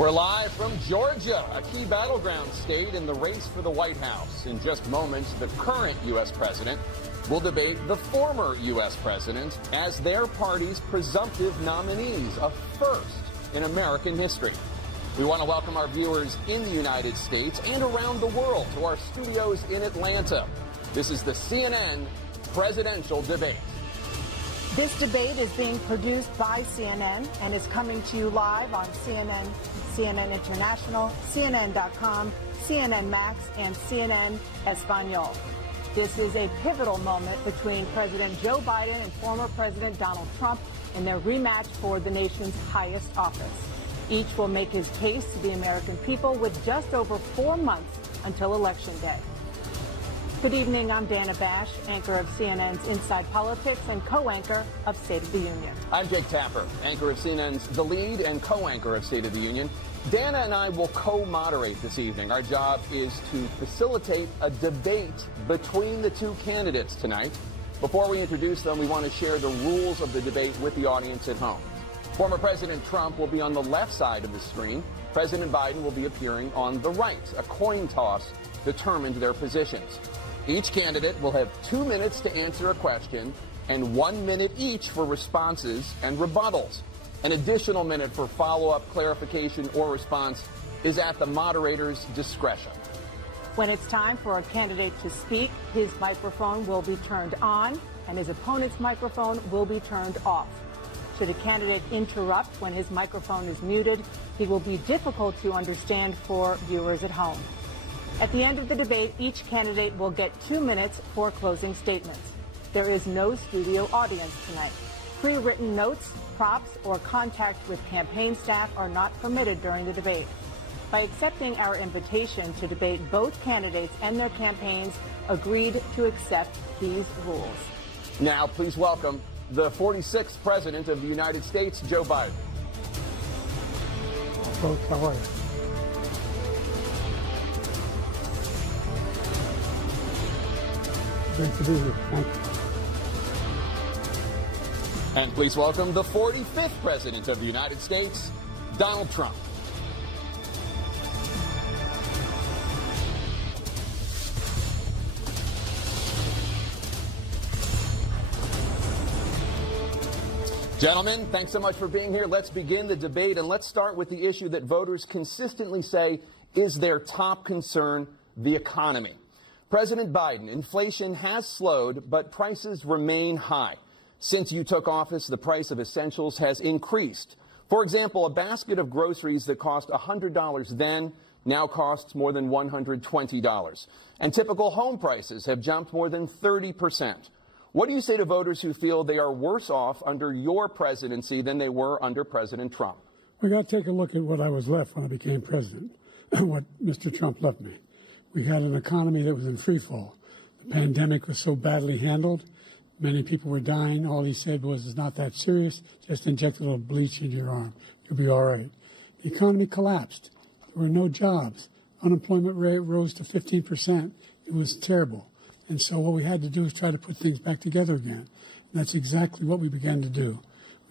We're live from Georgia, a key battleground state in the race for the White House. In just moments, the current U.S. president will debate the former U.S. president as their party's presumptive nominees, a first in American history. We want to welcome our viewers in the United States and around the world to our studios in Atlanta. This is the CNN presidential debate. This debate is being produced by CNN and is coming to you live on CNN, CNN International, CNN.com, CNN Max, and CNN Espanol. This is a pivotal moment between President Joe Biden and former President Donald Trump in their rematch for the nation's highest office. Each will make his case to the American people with just over 4 months until Election Day. Good evening, I'm Dana Bash, anchor of CNN's Inside Politics and co-anchor of State of the Union. I'm Jake Tapper, anchor of CNN's The Lead and co-anchor of State of the Union. Dana and I will co-moderate this evening. Our job is to facilitate a debate between the two candidates tonight. Before we introduce them, we want to share the rules of the debate with the audience at home. Former President Trump will be on the left side of the screen. President Biden will be appearing on the right. A coin toss determined their positions. Each candidate will have 2 minutes to answer a question and 1 minute each for responses and rebuttals. An additional minute for follow-up, clarification, or response is at the moderator's discretion. When it's time for a candidate to speak, his microphone will be turned on and his opponent's microphone will be turned off. Should a candidate interrupt when his microphone is muted, he will be difficult to understand for viewers at home. At the end of the debate, each candidate will get 2 minutes for closing statements. There is no studio audience tonight. Pre-written notes, props, or contact with campaign staff are not permitted during the debate. By accepting our invitation to debate, both candidates and their campaigns agreed to accept these rules. Now, please welcome the 46th President of the United States, Joe Biden. Folks, how are you? Great to be here. Thank you. And please welcome the 45th President of the United States, Donald Trump. Gentlemen, thanks so much for being here. Let's begin the debate, and let's start with the issue that voters consistently say is their top concern, the economy. President Biden, inflation has slowed, but prices remain high. Since you took office, the price of essentials has increased. For example, a basket of groceries that cost $100 then now costs more than $120. And typical home prices have jumped more than 30%. What do you say to voters who feel they are worse off under your presidency than they were under President Trump? We got to take a look at what I was left when I became president, what Mr. Trump left me. We had an economy that was in free fall. The pandemic was so badly handled. Many people were dying. All he said was, it's not that serious. Just inject a little bleach in your arm. You'll be all right. The economy collapsed. There were no jobs. Unemployment rate rose to 15%. It was terrible. And so what we had to do is try to put things back together again. And that's exactly what we began to do.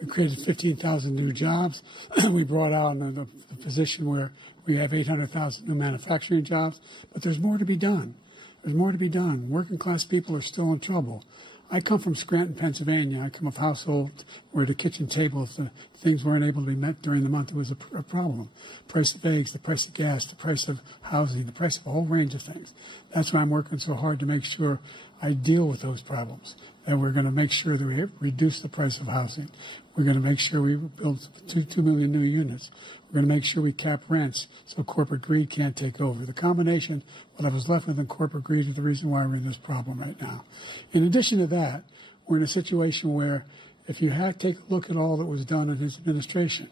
We created 15,000 new jobs. We brought out the position where we have 800,000 new manufacturing jobs. But there's more to be done. There's more to be done. Working class people are still in trouble. I come from Scranton, Pennsylvania. I come of a household where the kitchen table, if the things weren't able to be met during the month, it was a problem. Price of eggs, the price of gas, the price of housing, the price of a whole range of things. That's why I'm working so hard to make sure I deal with those problems. And we're going to make sure that we reduce the price of housing. We're going to make sure we build 2 million new units. We're going to make sure we cap rents so corporate greed can't take over. The combination, what I was left with in corporate greed, is the reason why we're in this problem right now. In addition to that, we're in a situation where if you take a look at all that was done in his administration,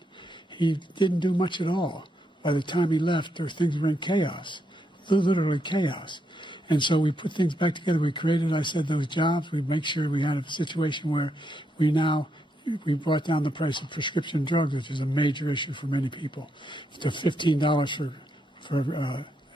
he didn't do much at all. By the time he left, things were in chaos, literally chaos. And so we put things back together. We created, I said, those jobs. We make sure we had a situation where we brought down the price of prescription drugs, which is a major issue for many people, to $15 for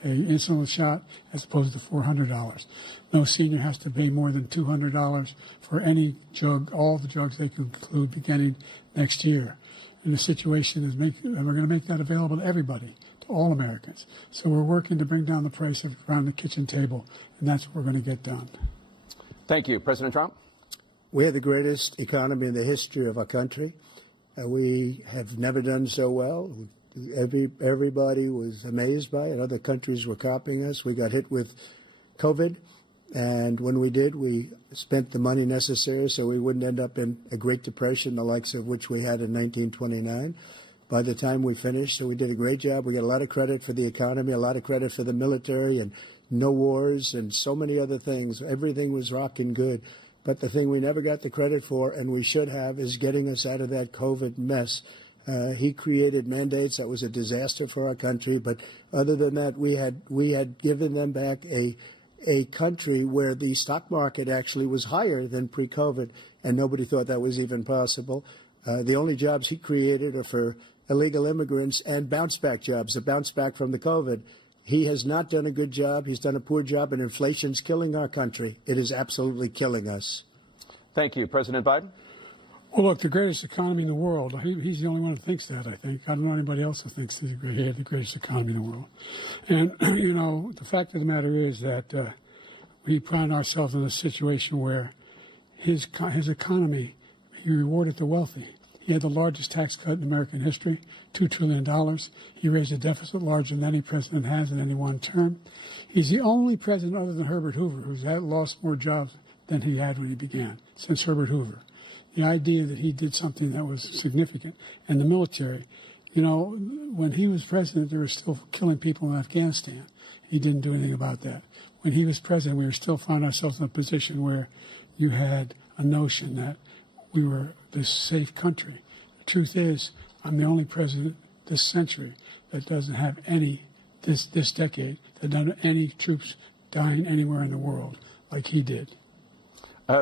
an insulin shot as opposed to $400. No senior has to pay more than $200 for any drug, all the drugs they can include beginning next year. And the situation is and we're going to make that available to everybody, to all Americans. So we're working to bring down the price around the kitchen table, and that's what we're going to get done. Thank you. President Trump? We have the greatest economy in the history of our country. We have never done so well. Everybody was amazed by it. Other countries were copying us. We got hit with COVID, and when we did, we spent the money necessary so we wouldn't end up in a Great Depression, the likes of which we had in 1929. By the time we finished, so we did a great job. We got a lot of credit for the economy, a lot of credit for the military, and no wars, and so many other things. Everything was rocking good. But the thing we never got the credit for, and we should have, is getting us out of that COVID mess. He created mandates that was a disaster for our country. But other than that, we had given them back a country where the stock market actually was higher than pre-COVID, and nobody thought that was even possible. The only jobs he created are for illegal immigrants and bounce-back jobs, a bounce back from the COVID. He has not done a good job. He's done a poor job, and inflation's killing our country. It is absolutely killing us. Thank you. President Biden? Well, look, the greatest economy in the world, he's the only one who thinks that, I think. I don't know anybody else who thinks he had the greatest economy in the world. And, you know, the fact of the matter is that we find ourselves in a situation where his economy, he rewarded the wealthy. He had the largest tax cut in American history, $2 trillion. He raised a deficit larger than any president has in any one term. He's the only president other than Herbert Hoover who's lost more jobs than he had when he began, since Herbert Hoover. The idea that he did something that was significant. And the military, you know, when he was president, they were still killing people in Afghanistan. He didn't do anything about that. When he was president, we were still found ourselves in a position where you had a notion that we were this safe country. The truth is, I'm the only president this century that doesn't have this decade, that doesn't have any troops dying anywhere in the world like he did.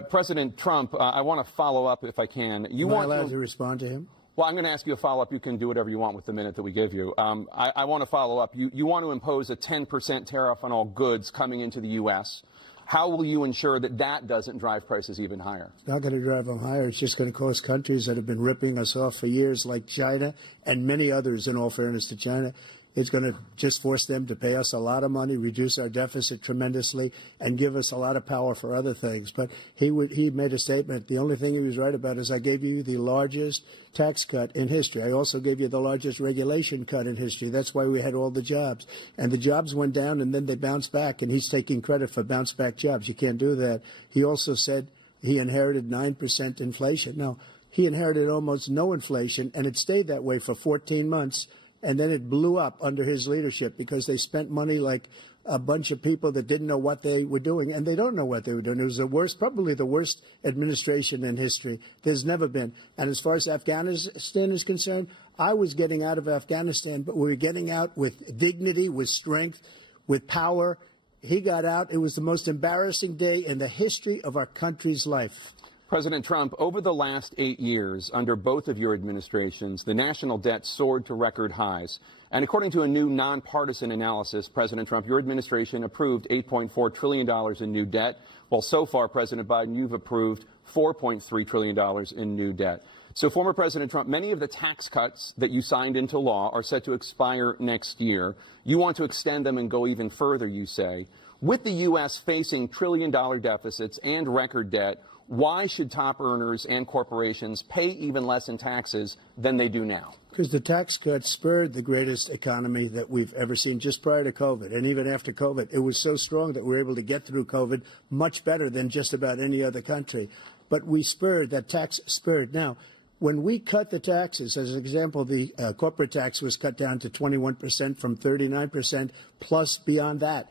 President Trump, I want to follow up if I can. Am I allowed to respond to him? Well, I'm going to ask you a follow-up. You can do whatever you want with the minute that we give you. I want to follow up. You want to impose a 10% tariff on all goods coming into the U.S. How will you ensure that that doesn't drive prices even higher? It's not going to drive them higher. It's just going to cost countries that have been ripping us off for years, like China and many others, in all fairness to China. It's going to just force them to pay us a lot of money, reduce our deficit tremendously, and give us a lot of power for other things. But he made a statement. The only thing he was right about is I gave you the largest tax cut in history. I also gave you the largest regulation cut in history. That's why we had all the jobs. And the jobs went down, and then they bounced back, and he's taking credit for bounce-back jobs. You can't do that. He also said he inherited 9% inflation. Now, he inherited almost no inflation, and it stayed that way for 14 months. And then it blew up under his leadership because they spent money like a bunch of people that didn't know what they were doing, and they don't know what they were doing. It was the worst, probably the worst administration in history. There's never been. And as far as Afghanistan is concerned, I was getting out of Afghanistan, but we were getting out with dignity, with strength, with power. He got out. It was the most embarrassing day in the history of our country's life. President Trump, over the last 8 years, under both of your administrations, the national debt soared to record highs. And according to a new nonpartisan analysis, President Trump, your administration approved $8.4 trillion in new debt, while so far, President Biden, you've approved $4.3 trillion in new debt. So, former President Trump, many of the tax cuts that you signed into law are set to expire next year. You want to extend them and go even further, you say. With the U.S. facing trillion-dollar deficits and record debt, why should top earners and corporations pay even less in taxes than they do now? Because the tax cuts spurred the greatest economy that we've ever seen just prior to COVID. And even after COVID, it was so strong that we were able to get through COVID much better than just about any other country. But we spurred, that tax spurred. Now, when we cut the taxes, as an example, the corporate tax was cut down to 21% from 39%, plus beyond that.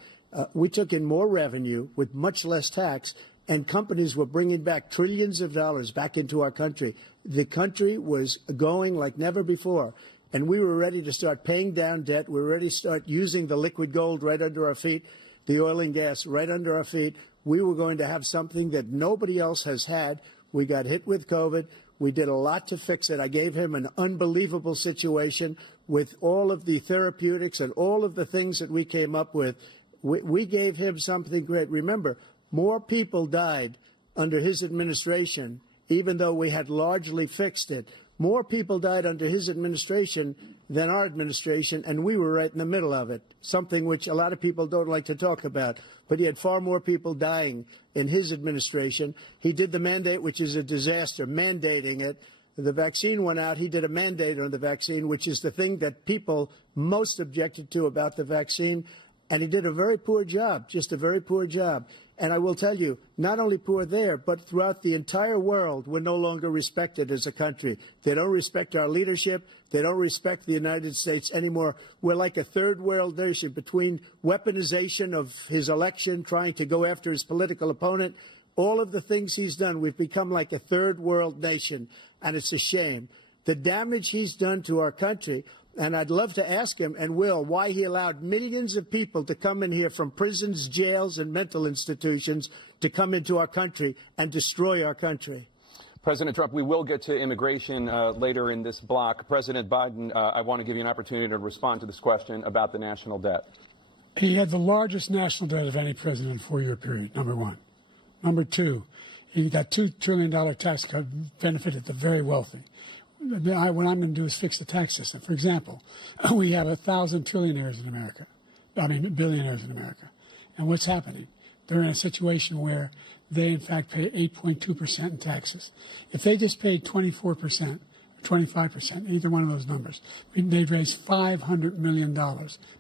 We took in more revenue with much less tax, and companies were bringing back trillions of dollars back into our country. The country was going like never before, and we were ready to start paying down debt. We were ready to start using the liquid gold right under our feet, the oil and gas right under our feet. We were going to have something that nobody else has had. We got hit with COVID. We did a lot to fix it. I gave him an unbelievable situation with all of the therapeutics and all of the things that we came up with. We gave him something great. Remember, more people died under his administration, even though we had largely fixed it. More people died under his administration than our administration, and we were right in the middle of it, something which a lot of people don't like to talk about. But he had far more people dying in his administration. He did the mandate, which is a disaster, mandating it. The vaccine went out. He did a mandate on the vaccine, which is the thing that people most objected to about the vaccine. And he did a very poor job, just a very poor job. And I will tell you, not only poor there, but throughout the entire world, we're no longer respected as a country. They don't respect our leadership. They don't respect the United States anymore. We're like a third world nation between weaponization of his election, trying to go after his political opponent, all of the things he's done. We've become like a third world nation, and it's a shame. The damage he's done to our country. And I'd love to ask him, and will, why he allowed millions of people to come in here from prisons, jails, and mental institutions to come into our country and destroy our country. President Trump, we will get to immigration later in this block. President Biden, I want to give you an opportunity to respond to this question about the national debt. He had the largest national debt of any president in a 4-year period, number one. Number two, that $2 trillion tax cut benefited the very wealthy. What I'm going to do is fix the tax system. For example, we have 1,000 trillionaires in America. Billionaires in America. And what's happening? They're in a situation where they, in fact, pay 8.2% in taxes. If they just paid 24%, 25%, either one of those numbers, they'd raise $500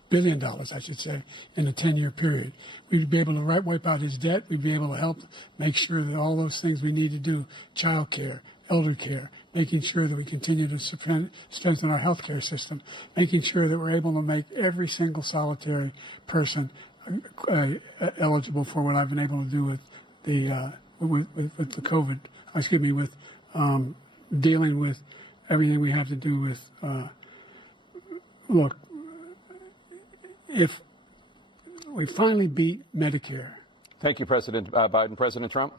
billion, I should say, in a 10-year period. We'd be able to wipe out his debt. We'd be able to help make sure that all those things we need to do, child care, elder care, making sure that we continue to strengthen our health care system, making sure that we're able to make every single solitary person eligible for what I've been able to do with the with the COVID, with dealing with everything we have to do with, look, if we finally beat Medicare. Thank you, President Biden. President Trump?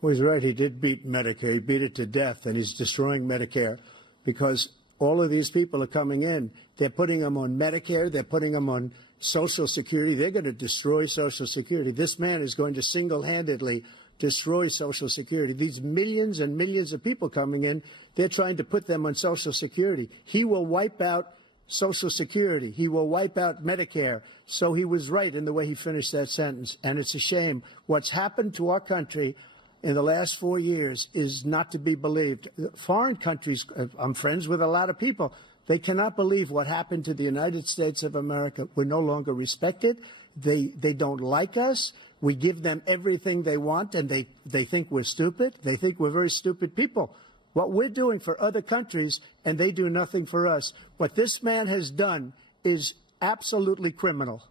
Well, he's right. He did beat Medicare. He beat it to death, and he's destroying Medicare because all of these people are coming in. They're putting them on Medicare. They're putting them on Social Security. They're going to destroy Social Security. This man is going to single-handedly destroy Social Security. These millions and millions of people coming in, they're trying to put them on Social Security. He will wipe out Social Security. He will wipe out Medicare. So he was right in the way he finished that sentence. And it's a shame. What's happened to our country in the last 4 years is not to be believed. Foreign countries, I'm friends with a lot of people, they cannot believe what happened to the United States of America. We're no longer respected. They don't like us. We give them everything they want, and they think we're stupid. They think we're very stupid people. What we're doing for other countries, and they do nothing for us. What this man has done is absolutely criminal.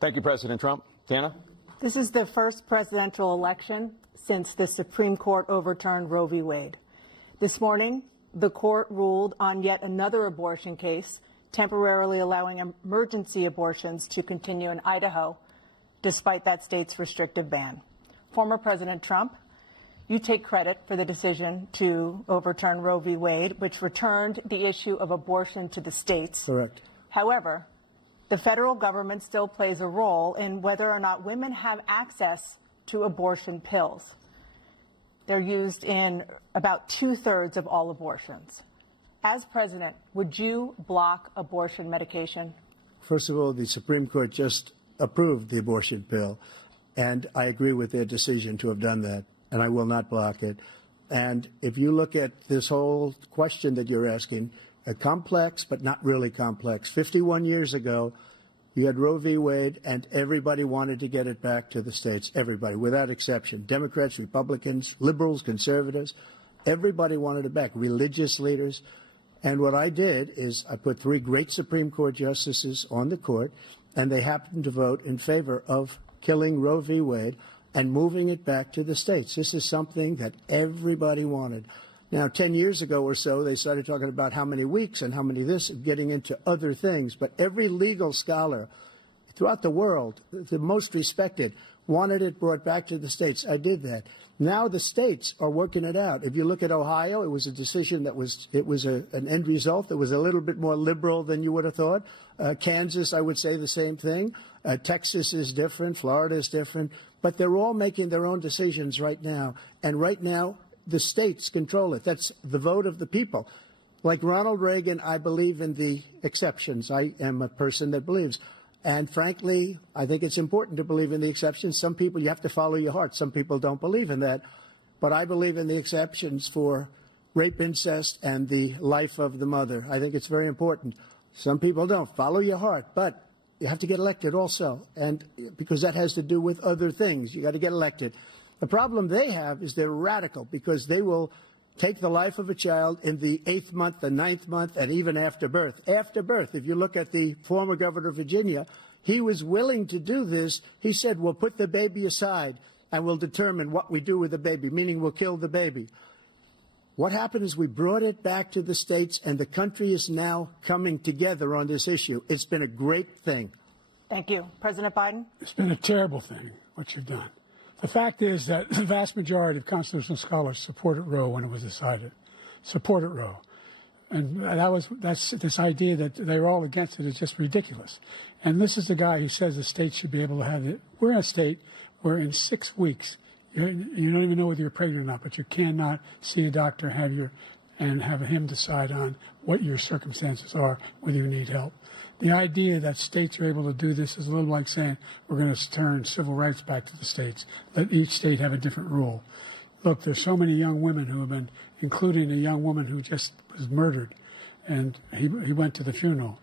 Thank you, President Trump. Dana? This is the first presidential election since the Supreme Court overturned Roe v. Wade. This morning, the court ruled on yet another abortion case, temporarily allowing emergency abortions to continue in Idaho, despite that state's restrictive ban. Former President Trump, you take credit for the decision to overturn Roe v. Wade, which returned the issue of abortion to the states. Correct. However, the federal government still plays a role in whether or not women have access to abortion pills. They're used in about 2/3 of all abortions. As president, would you block abortion medication? First of all, the Supreme Court just approved the abortion pill, and I agree with their decision to have done that, and I will not block it. And if you look at this whole question that you're asking, complex but not really complex. 51 years ago, you had Roe v. Wade, and everybody wanted to get it back to the states. Everybody, without exception. Democrats, Republicans, liberals, conservatives. Everybody wanted it back. Religious leaders. And what I did is I put 3 great Supreme Court justices on the court, and they happened to vote in favor of killing Roe v. Wade and moving it back to the states. This is something that everybody wanted. Now, 10 years ago or so, they started talking about how many weeks and how many this, getting into other things. But every legal scholar throughout the world, the most respected, wanted it brought back to the states. I did that. Now the states are working it out. If you look at Ohio, it was a decision that was an end result that was a little bit more liberal than you would have thought. Kansas, I would say the same thing. Texas is different. Florida is different. But they're all making their own decisions right now. And right now, the states control it. That's the vote of the people. Like Ronald Reagan, I believe in the exceptions. I am a person that believes. And frankly, I think it's important to believe in the exceptions. Some people, you have to follow your heart. Some people don't believe in that. But I believe in the exceptions for rape, incest, and the life of the mother. I think it's very important. Some people don't. Follow your heart. But you have to get elected also. And because that has to do with other things. You got to get elected. The problem they have is they're radical because they will take the life of a child in the 8th month, the 9th month, and even after birth. After birth, if you look at the former governor of Virginia, he was willing to do this. He said, we'll put the baby aside and we'll determine what we do with the baby, meaning we'll kill the baby. What happened is we brought it back to the states, and the country is now coming together on this issue. It's been a great thing. Thank you. President Biden? It's been a terrible thing, what you've done. The fact is that the vast majority of constitutional scholars supported Roe when it was decided. Supported Roe. And that's this idea that they were all against it is just ridiculous. And this is the guy who says the state should be able to have it. We're in a state where in 6 weeks, you don't even know whether you're pregnant or not, but you cannot see a doctor and have him decide on what your circumstances are, whether you need help. The idea that states are able to do this is a little like saying we're going to turn civil rights back to the states, let each state have a different rule. Look, there's so many young women who have been, including a young woman who just was murdered, and he went to the funeral.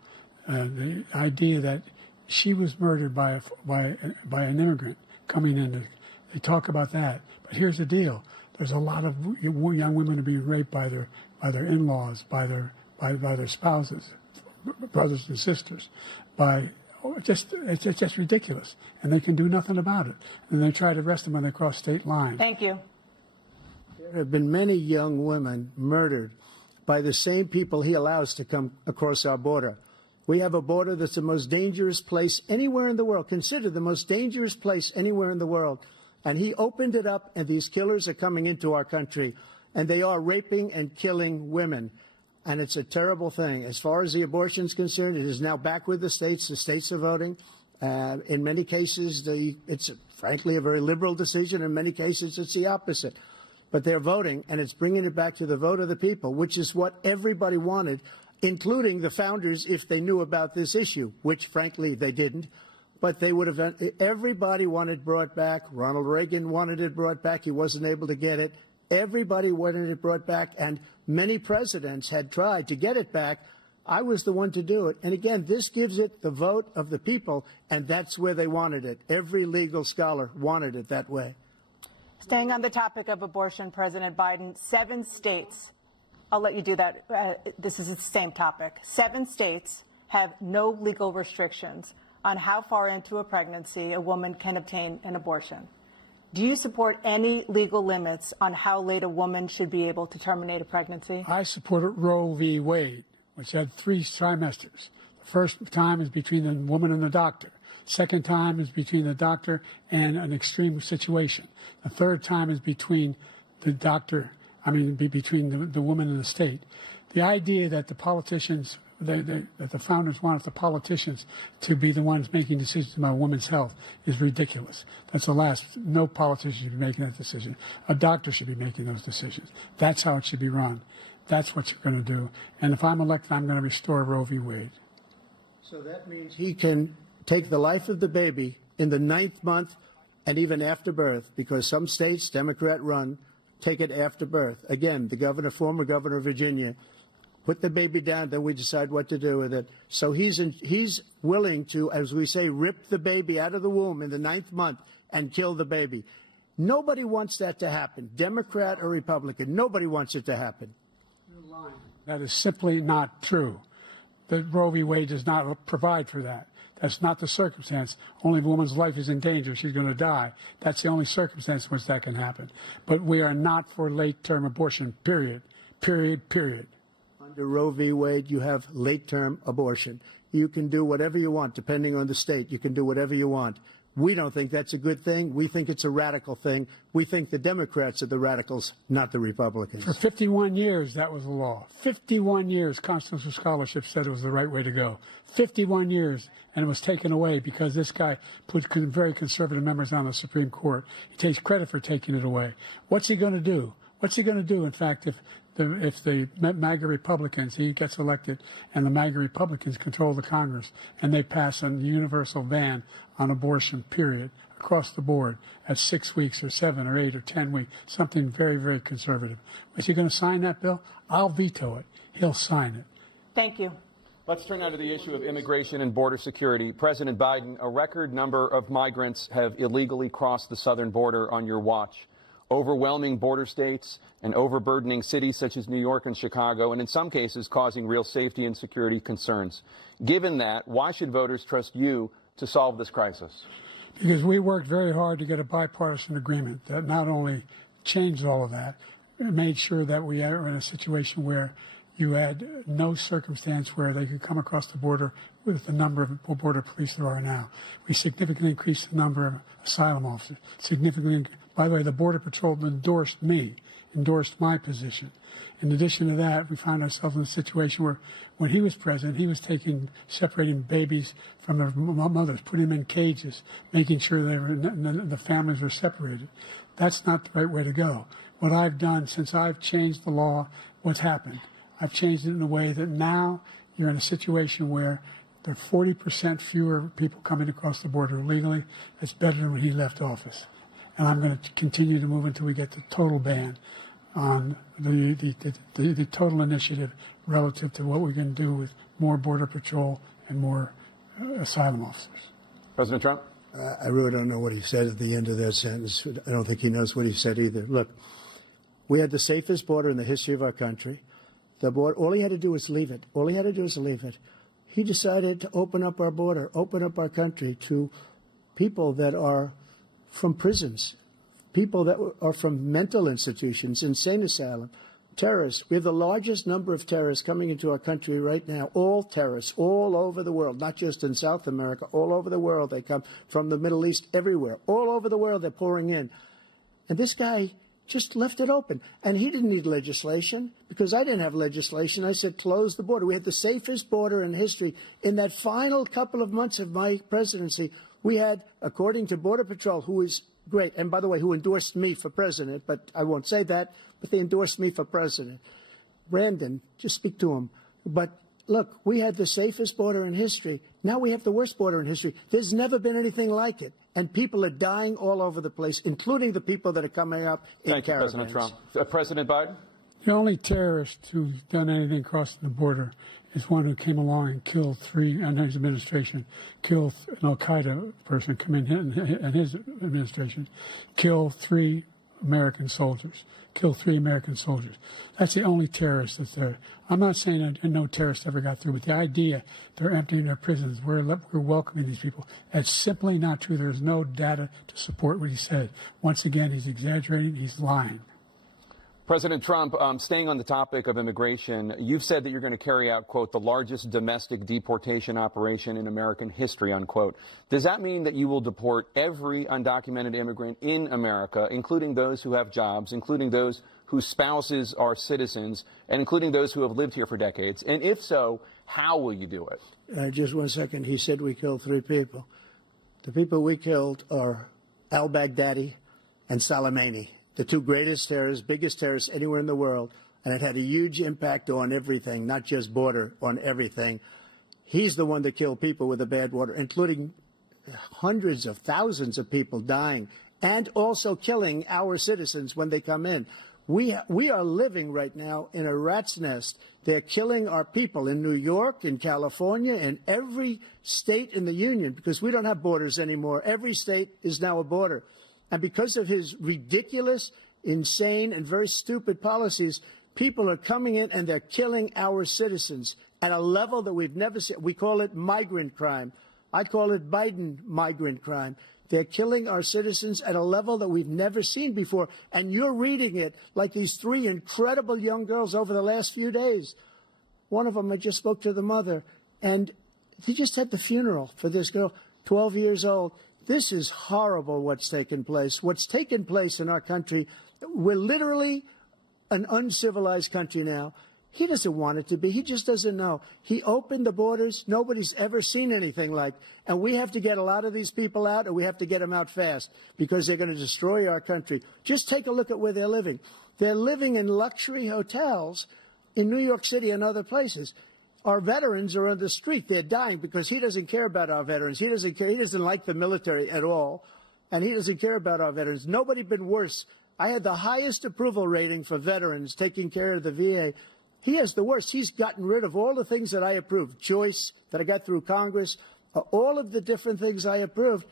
The idea that she was murdered by an immigrant coming in, they talk about that. But here's the deal: there's a lot of young women who are being raped by their in-laws, by their spouses, brothers and sisters, it's just ridiculous, and they can do nothing about it. And they try to arrest them when they cross state lines. Thank you. There have been many young women murdered by the same people he allows to come across our border. We have a border that's the most dangerous place anywhere in the world, considered the most dangerous place anywhere in the world. And he opened it up, and these killers are coming into our country, and they are raping and killing women. And it's a terrible thing. As far as the abortion is concerned, it is now back with the states. The states are voting. In many cases, it's frankly a very liberal decision. In many cases, it's the opposite. But they're voting, and it's bringing it back to the vote of the people, which is what everybody wanted, including the founders, if they knew about this issue, which, frankly, they didn't. But they would have. Everybody wanted brought back. Ronald Reagan wanted it brought back. He wasn't able to get it. Everybody wanted it brought back, and many presidents had tried to get it back. I was the one to do it. And again, this gives it the vote of the people, and that's where they wanted it. Every legal scholar wanted it that way. Staying on the topic of abortion, President Biden, 7 states, I'll let you do that. This is the same topic. 7 states have no legal restrictions on how far into a pregnancy a woman can obtain an abortion. Do you support any legal limits on how late a woman should be able to terminate a pregnancy? I supported Roe v. Wade, which had 3 trimesters. The first time is between the woman and the doctor. Second time is between the doctor and an extreme situation. The third time is between the doctor, between the woman and the state. The idea that the politicians, that the founders wanted the politicians to be the ones making decisions about women's health is ridiculous. That's the last. No politician should be making that decision. A doctor should be making those decisions. That's how it should be run. That's what you're going to do. And if I'm elected, I'm going to restore Roe v. Wade. So that means he can take the life of the baby in the 9th month and even after birth, because some states, Democrat run, take it after birth. Again, the former governor of Virginia, put the baby down, then we decide what to do with it. So he's willing to, as we say, rip the baby out of the womb in the 9th month and kill the baby. Nobody wants that to happen, Democrat or Republican. Nobody wants it to happen. You're lying. That is simply not true. The Roe v. Wade does not provide for that. That's not the circumstance. Only if a woman's life is in danger, she's going to die. That's the only circumstance in which that can happen. But we are not for late-term abortion, period. Period, period. Under Roe v. Wade, you have late-term abortion. You can do whatever you want, depending on the state. You can do whatever you want. We don't think that's a good thing. We think it's a radical thing. We think the Democrats are the radicals, not the Republicans. For 51 years, that was the law. 51 years, constitutional scholarship said it was the right way to go. 51 years, and it was taken away because this guy put very conservative members on the Supreme Court. He takes credit for taking it away. What's he going to do? What's he going to do? In fact, if the MAGA Republicans, he gets elected, and the MAGA Republicans control the Congress, and they pass a universal ban on abortion, period, across the board at 6 weeks or 7 or 8 or 10 weeks, something very, very conservative. Is he going to sign that bill? I'll veto it. He'll sign it. Thank you. Let's turn now to the issue of immigration and border security. President Biden, a record number of migrants have illegally crossed the southern border on your watch. Overwhelming border states and overburdening cities such as New York and Chicago, and in some cases causing real safety and security concerns. Given that, why should voters trust you to solve this crisis? Because we worked very hard to get a bipartisan agreement that not only changed all of that, it made sure that we are in a situation where you had no circumstance where they could come across the border with the number of border police there are now. We significantly increased the number of asylum officers. By the way, the Border Patrol endorsed my position. In addition to that, we found ourselves in a situation where when he was president, he was separating babies from their mothers, putting them in cages, making sure the families were separated. That's not the right way to go. What I've done since I've changed the law, what's happened? I've changed it in a way that now you're in a situation where there are 40% fewer people coming across the border illegally. That's better than when he left office. And I'm going to continue to move until we get the total ban on the total initiative relative to what we're going to do with more Border Patrol and more asylum officers. President Trump? I really don't know what he said at the end of that sentence. I don't think he knows what he said either. Look, we had the safest border in the history of our country. The border, all he had to do was leave it. All he had to do was leave it. He decided to open up our border, open up our country to people that are from prisons, people that are from mental institutions, insane asylum, terrorists. We have the largest number of terrorists coming into our country right now, all terrorists, all over the world, not just in South America, all over the world. They come from the Middle East, everywhere. All over the world, they're pouring in. And this guy just left it open. And he didn't need legislation because I didn't have legislation. I said, close the border. We had the safest border in history. In that final couple of months of my presidency, we had, according to Border Patrol, who is great, and by the way, who endorsed me for president, but I won't say that, but they endorsed me for president. Brandon, just speak to him. But look, we had the safest border in history. Now we have the worst border in history. There's never been anything like it. And people are dying all over the place, including the people that are coming up in caravans. Thank you, President Trump. President Biden? The only terrorist who's done anything crossing the border is one who came along and killed three, and his administration, killed an al-Qaeda person come in and his administration, killed three American soldiers. That's the only terrorist that's there. I'm not saying no terrorist ever got through, but the idea they're emptying their prisons, we're welcoming these people, that's simply not true. There's no data to support what he said. Once again, he's exaggerating, he's lying. President Trump, staying on the topic of immigration, you've said that you're going to carry out, quote, the largest domestic deportation operation in American history, unquote. Does that mean that you will deport every undocumented immigrant in America, including those who have jobs, including those whose spouses are citizens, and including those who have lived here for decades? And if so, how will you do it? Just 1 second. He said we killed 3 people. The people we killed are al-Baghdadi and Soleimani, the 2 greatest terrorists, biggest terrorists anywhere in the world, and it had a huge impact on everything, not just border, on everything. He's the one that killed people with the bad water, including hundreds of thousands of people dying, and also killing our citizens when they come in. We are living right now in a rat's nest. They're killing our people in New York, in California, in every state in the union, because we don't have borders anymore. Every state is now a border. And because of his ridiculous, insane, and very stupid policies, people are coming in and they're killing our citizens at a level that we've never seen. We call it migrant crime. I call it Biden migrant crime. They're killing our citizens at a level that we've never seen before. And you're reading it like these 3 incredible young girls over the last few days. One of them, I just spoke to the mother, and they just had the funeral for this girl, 12 years old. This is horrible what's taken place. What's taken place in our country, we're literally an uncivilized country now. He doesn't want it to be. He just doesn't know. He opened the borders. Nobody's ever seen anything like. And we have to get a lot of these people out, and we have to get them out fast because they're going to destroy our country. Just take a look at where they're living. They're living in luxury hotels in New York City and other places. Our veterans are on the street. They're dying because he doesn't care about our veterans. He doesn't care. He doesn't like the military at all, and he doesn't care about our veterans. Nobody been worse. I had the highest approval rating for veterans taking care of the VA. He has the worst. He's gotten rid of all the things that I approved, choice that I got through Congress, all of the different things I approved,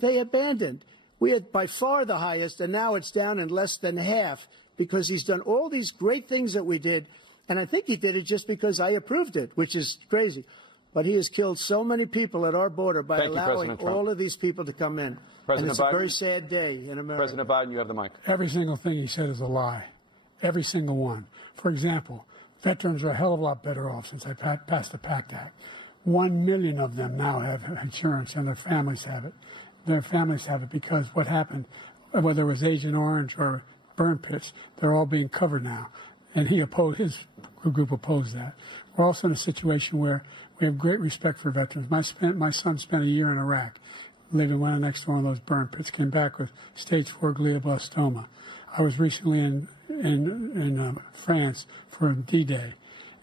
they abandoned. We had by far the highest, and now it's down in less than half because he's done all these great things that we did, and I think he did it just because I approved it, which is crazy. But he has killed so many people at our border by allowing all of these people to come in. And it's a very sad day in America. President Biden, you have the mic. Every single thing he said is a lie. Every single one. For example, veterans are a hell of a lot better off since I passed the PACT Act. 1 million of them now have insurance, and their families have it. Their families have it because what happened, whether it was Agent Orange or burn pits, they're all being covered now. And his group opposed that. We're also in a situation where we have great respect for veterans. My son spent a year in Iraq, living right next to one of those burn pits, came back with stage 4 glioblastoma. I was recently in France for D-Day,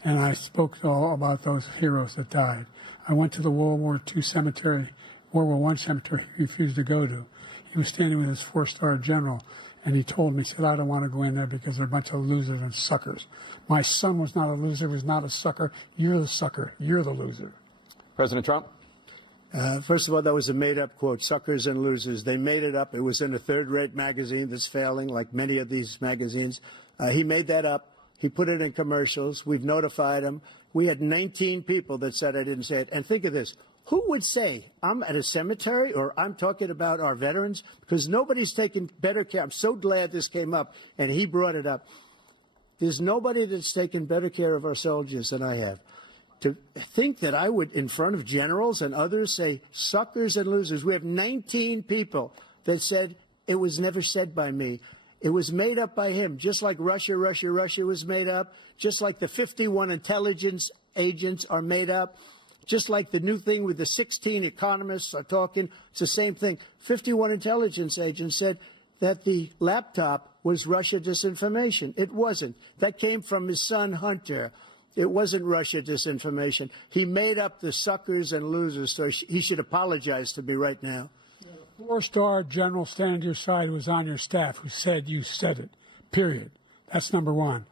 and I spoke all about those heroes that died. I went to the World War I cemetery he refused to go to. He was standing with his 4-star general, and he told me, he said, I don't want to go in there because they're a bunch of losers and suckers. My son was not a loser, was not a sucker. You're the sucker. You're the loser. President Trump? First of all, that was a made-up quote, suckers and losers. They made it up. It was in a third-rate magazine that's failing, like many of these magazines. He made that up. He put it in commercials. We've notified him. We had 19 people that said I didn't say it. And think of this. Who would say I'm at a cemetery or I'm talking about our veterans? Because nobody's taken better care. I'm so glad this came up, and he brought it up. There's nobody that's taken better care of our soldiers than I have. To think that I would, in front of generals and others, say suckers and losers. We have 19 people that said it was never said by me. It was made up by him, just like Russia was made up, just like the 51 intelligence agents are made up, just like the new thing with the 16 economists are talking. It's the same thing. 51 intelligence agents said that the laptop was Russia disinformation. It wasn't. That came from his son, Hunter. It wasn't Russia disinformation. He made up the suckers and losers, so he should apologize to me right now. 4-star general standing to your side who was on your staff who said you said it, period. That's number one.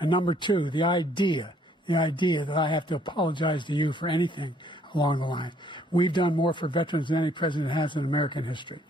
And number two, the idea that I have to apologize to you for anything along the line. We've done more for veterans than any president has in American history.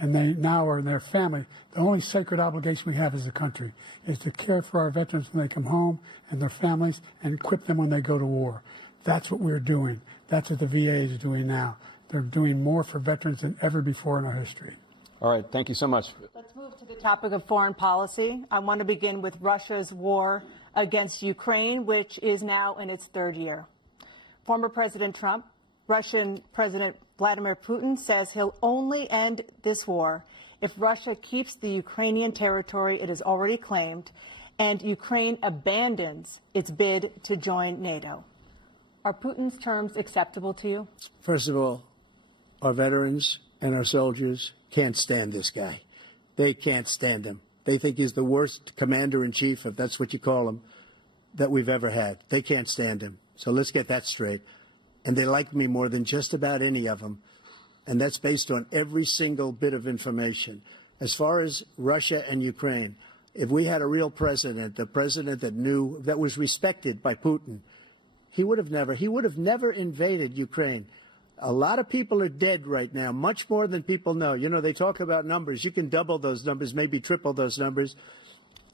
And they now are in their family. The only sacred obligation we have as a country is to care for our veterans when they come home and their families and equip them when they go to war. That's what we're doing. That's what the VA is doing now. They're doing more for veterans than ever before in our history. All right. Thank you so much. Let's move to the topic of foreign policy. I want to begin with Russia's war against Ukraine, which is now in its 3rd year. Former President Trump, Russian President Vladimir Putin says he'll only end this war if Russia keeps the Ukrainian territory it has already claimed and Ukraine abandons its bid to join NATO. Are Putin's terms acceptable to you? First of all, our veterans and our soldiers can't stand this guy. They can't stand him. They think he's the worst commander-in-chief, if that's what you call him, that we've ever had. They can't stand him. So let's get that straight. And they like me more than just about any of them. And that's based on every single bit of information. As far as Russia and Ukraine, if we had a real president, a president that knew, that was respected by Putin, he would have never invaded Ukraine. A lot of people are dead right now, much more than people know. You know, they talk about numbers. You can double those numbers, maybe triple those numbers.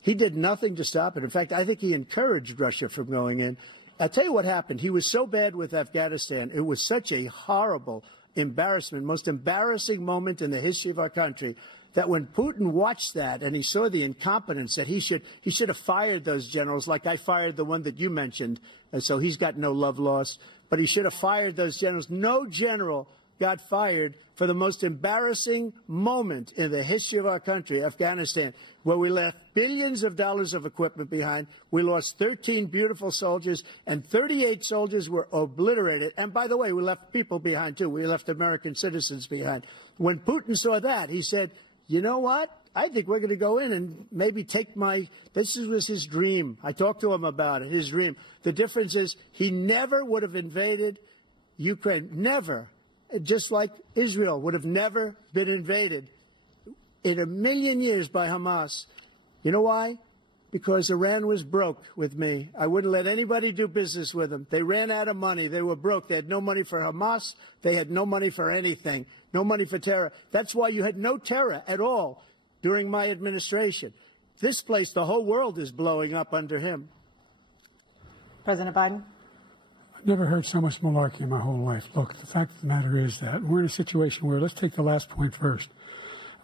He did nothing to stop it. In fact, I think he encouraged Russia from going in. I'll tell you what happened. He was so bad with Afghanistan. It was such a horrible embarrassment, most embarrassing moment in the history of our country, that when Putin watched that and he saw the incompetence, that he should have fired those generals, like I fired the one that you mentioned. And so he's got no love lost. But he should have fired those generals. No general got fired for the most embarrassing moment in the history of our country, Afghanistan, where we left billions of dollars of equipment behind. We lost 13 beautiful soldiers, and 38 soldiers were obliterated. And by the way, we left people behind, too. We left American citizens behind. When Putin saw that, he said, you know what? I think we're going to go in and maybe take this was his dream. I talked to him about it, his dream. The difference is he never would have invaded Ukraine. Never. Just like Israel would have never been invaded in a million years by Hamas. You know why? Because Iran was broke with me. I wouldn't let anybody do business with them. They ran out of money. They were broke. They had no money for Hamas. They had no money for anything. No money for terror. That's why you had no terror at all during my administration. This place, the whole world is blowing up under him. President Biden? I've never heard so much malarkey in my whole life. Look, the fact of the matter is that we're in a situation where, let's take the last point first.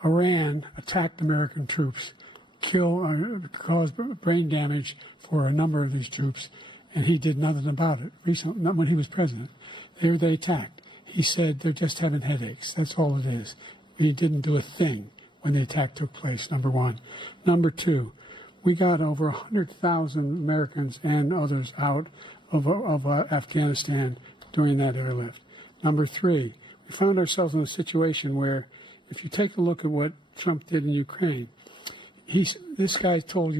Iran attacked American troops, caused brain damage for a number of these troops, and he did nothing about it. Recently, not when he was president. They attacked. He said they're just having headaches. That's all it is. He didn't do a thing when the attack took place, number one. Number two, we got over 100,000 Americans and others out of Afghanistan during that airlift. Number three, we found ourselves in a situation where, if you take a look at what Trump did in Ukraine, this guy told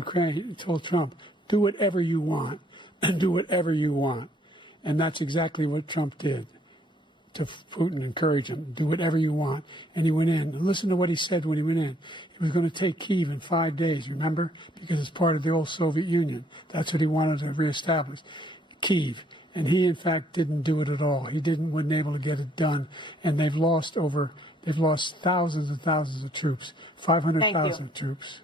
Trump, do whatever you want, and do whatever you want. And that's exactly what Trump did to Putin, encourage him, do whatever you want. And he went in. And listen to what he said when he went in. He was going to take Kyiv in 5 days, remember? Because it's part of the old Soviet Union. That's what he wanted to reestablish, Kyiv. And he, in fact, didn't do it at all. He wasn't able to get it done. And they've lost thousands and thousands of troops, 500,000 troops.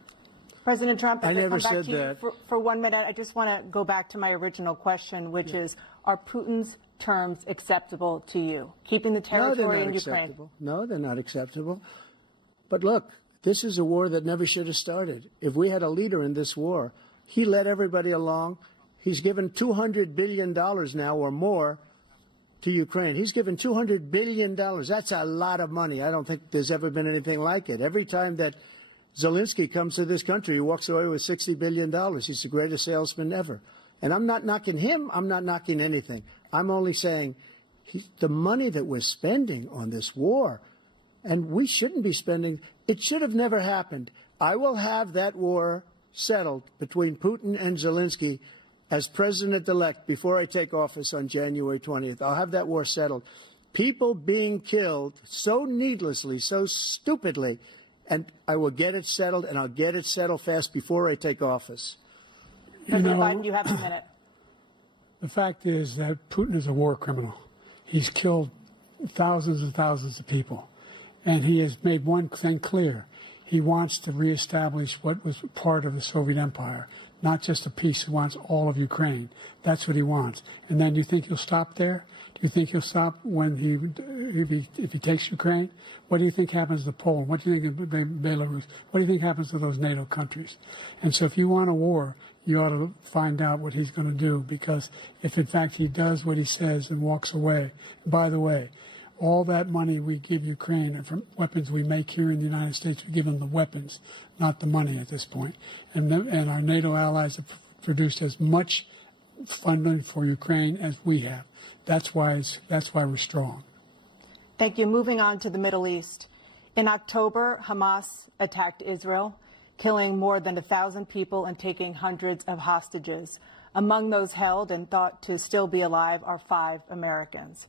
President Trump, I never come back said to you that. for 1 minute. I just want to go back to my original question, which is, are Putin's terms acceptable to you? Keeping the territory in Ukraine? Acceptable. No, they're not acceptable. But look, this is a war that never should have started. If we had a leader in this war, he led everybody along. He's given $200 billion now or more to Ukraine. He's given $200 billion. That's a lot of money. I don't think there's ever been anything like it. Every time that Zelensky comes to this country, he walks away with $60 billion. He's the greatest salesman ever. And I'm not knocking him. I'm not knocking anything. I'm only saying the money that we're spending on this war, and we shouldn't be spending, it should have never happened. I will have that war settled between Putin and Zelensky as president-elect before I take office on January 20th. I'll have that war settled. People being killed so needlessly, so stupidly, and I will get it settled, and I'll get it settled fast before I take office. President Biden, you have a minute. The fact is that Putin is a war criminal. He's killed thousands and thousands of people. And he has made one thing clear. He wants to reestablish what was part of the Soviet Empire, not just a piece. He wants all of Ukraine. That's what he wants. And then you think he'll stop there? Do you think he'll stop when if he takes Ukraine? What do you think happens to Poland? What do you think of Belarus? What do you think happens to those NATO countries? And so if you want a war, you ought to find out what he's going to do, because if in fact he does what he says and walks away, by the way, all that money we give Ukraine are from weapons we make here in the United States. We give them the weapons, not the money at this point. And our NATO allies have produced as much funding for Ukraine as we have. That's why we're strong. Thank you. Moving on to the Middle East. In October, Hamas attacked Israel, killing more than 1,000 people and taking hundreds of hostages. Among those held and thought to still be alive are 5 Americans.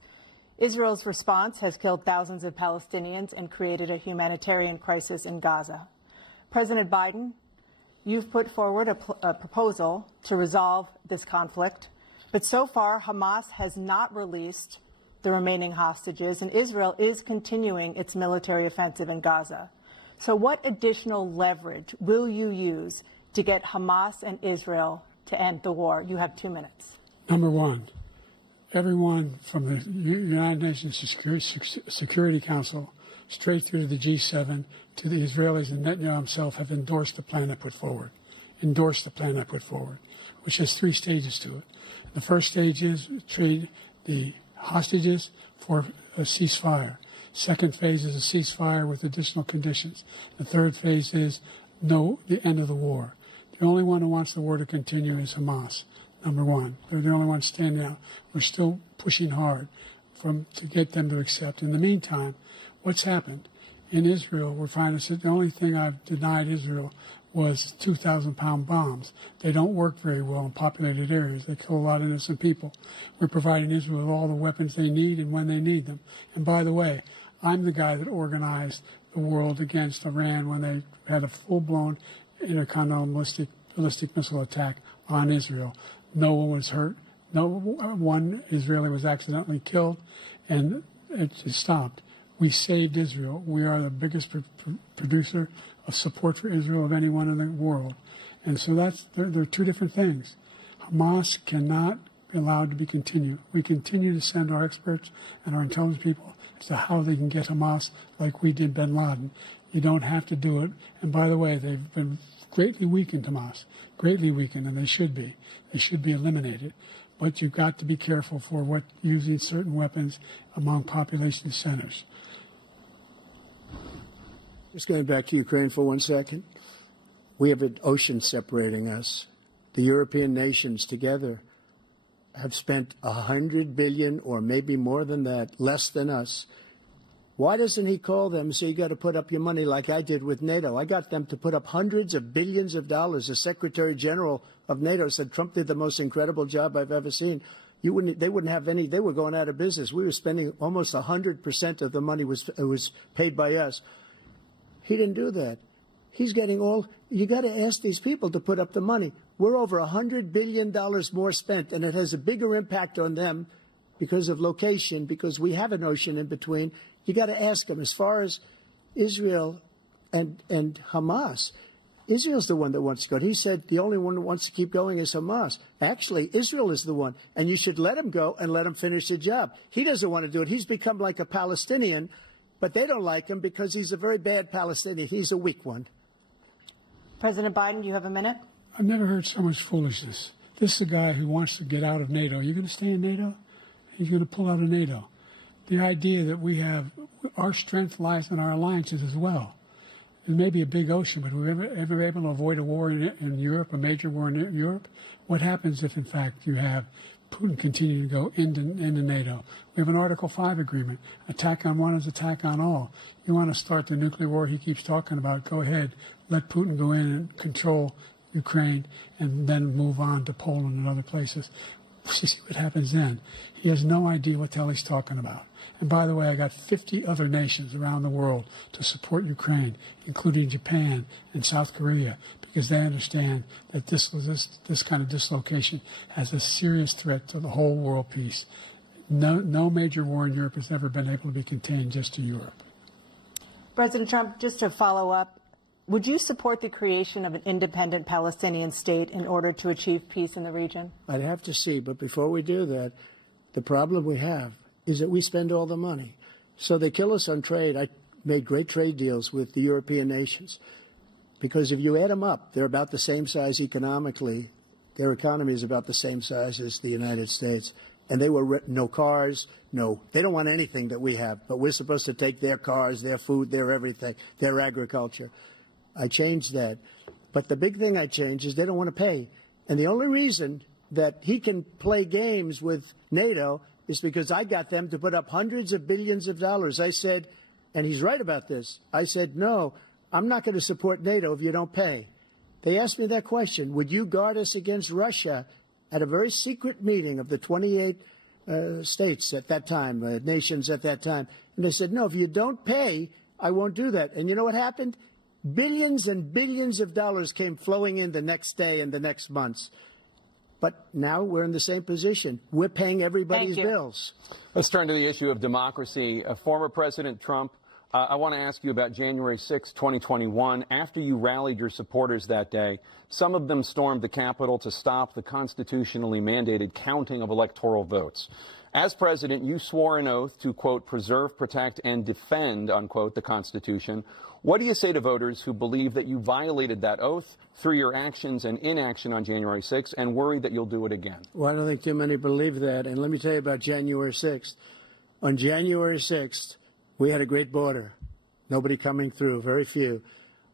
Israel's response has killed thousands of Palestinians and created a humanitarian crisis in Gaza. President Biden, you've put forward a proposal to resolve this conflict, but so far Hamas has not released the remaining hostages, and Israel is continuing its military offensive in Gaza. So what additional leverage will you use to get Hamas and Israel to end the war? You have 2 minutes. Number one, everyone from the United Nations Security Council straight through to the G7 to the Israelis and Netanyahu himself have endorsed the plan I put forward, which has 3 stages to it. The first stage is trade the hostages for a ceasefire. Second phase is a ceasefire with additional conditions. The third phase is the end of the war. The only one who wants the war to continue is Hamas, number one. They're the only ones standing out. We're still pushing hard to get them to accept. In the meantime, what's happened in Israel, we're finding that the only thing I've denied Israel was 2,000-pound bombs. They don't work very well in populated areas. They kill a lot of innocent people. We're providing Israel with all the weapons they need and when they need them. And by the way, I'm the guy that organized the world against Iran when they had a full-blown intercontinental ballistic missile attack on Israel. No one was hurt. No one Israeli was accidentally killed, and it just stopped. We saved Israel. We are the biggest producer of support for Israel of anyone in the world. And so there are two different things. Hamas cannot be allowed to be continued. We continue to send our experts and our intelligence people as to how they can get Hamas like we did bin Laden. You don't have to do it. And by the way, they've been greatly weakened, Hamas, greatly weakened, and they should be. They should be eliminated. But you've got to be careful for using certain weapons among population centers. Just going back to Ukraine for 1 second. We have an ocean separating us. The European nations together have spent $100 billion, or maybe more than that, less than us. Why doesn't he call them and say, you got to put up your money like I did with NATO? I got them to put up hundreds of billions of dollars. The Secretary General of NATO said Trump did the most incredible job I've ever seen. They wouldn't have any. They were going out of business. We were spending almost 100% of the money was paid by us. He didn't do that. He's getting all. You got to ask these people to put up the money. We're over $100 billion more spent, and it has a bigger impact on them because of location, because we have an ocean in between. You got to ask them. As far as Israel and Hamas, Israel's the one that wants to go. He said the only one that wants to keep going is Hamas. Actually, Israel is the one, and you should let him go and let him finish the job. He doesn't want to do it. He's become like a Palestinian, but they don't like him because he's a very bad Palestinian. He's a weak one. President Biden, you have a minute. I've never heard so much foolishness. This is a guy who wants to get out of NATO. You're going to stay in NATO? He's going to pull out of NATO. The idea that we have, our strength lies in our alliances as well. It may be a big ocean, but we're ever able to avoid a war in Europe, a major war in Europe? What happens if, in fact, you have Putin continuing to go into NATO? We have an Article 5 agreement. Attack on one is attack on all. You want to start the nuclear war he keeps talking about, go ahead. Let Putin go in and control Ukraine and then move on to Poland and other places. See what happens then. He has no idea what the hell he's talking about. And by the way, I got 50 other nations around the world to support Ukraine, including Japan and South Korea, because they understand that this kind of dislocation has a serious threat to the whole world peace. No major war in Europe has ever been able to be contained just to Europe. President Trump, just to follow up, would you support the creation of an independent Palestinian state in order to achieve peace in the region? I'd have to see, but before we do that, the problem we have is that we spend all the money. So they kill us on trade. I made great trade deals with the European nations because if you add them up, they're about the same size economically. Their economy is about the same size as the United States. And they were no cars, they don't want anything that we have, but we're supposed to take their cars, their food, their everything, their agriculture. I changed that. But the big thing I changed is they don't want to pay. And the only reason that he can play games with NATO is because I got them to put up hundreds of billions of dollars. I said, and he's right about this, I said, no, I'm not going to support NATO if you don't pay. They asked me that question, would you guard us against Russia at a very secret meeting of the 28 states at that time, nations at that time. And they said, no, if you don't pay, I won't do that. And you know what happened? Billions and billions of dollars came flowing in the next day and the next months. But now we're in the same position. We're paying everybody's bills. Let's turn to the issue of democracy. Former President Trump, I want to ask you about January 6, 2021. After you rallied your supporters that day, some of them stormed the Capitol to stop the constitutionally mandated counting of electoral votes. As president, you swore an oath to, quote, preserve, protect, and defend, unquote, the Constitution. What do you say to voters who believe that you violated that oath through your actions and inaction on January 6th and worry that you'll do it again? Well, I don't think too many believe that. And let me tell you about January 6th. On January 6th, we had a great border. Nobody coming through, very few.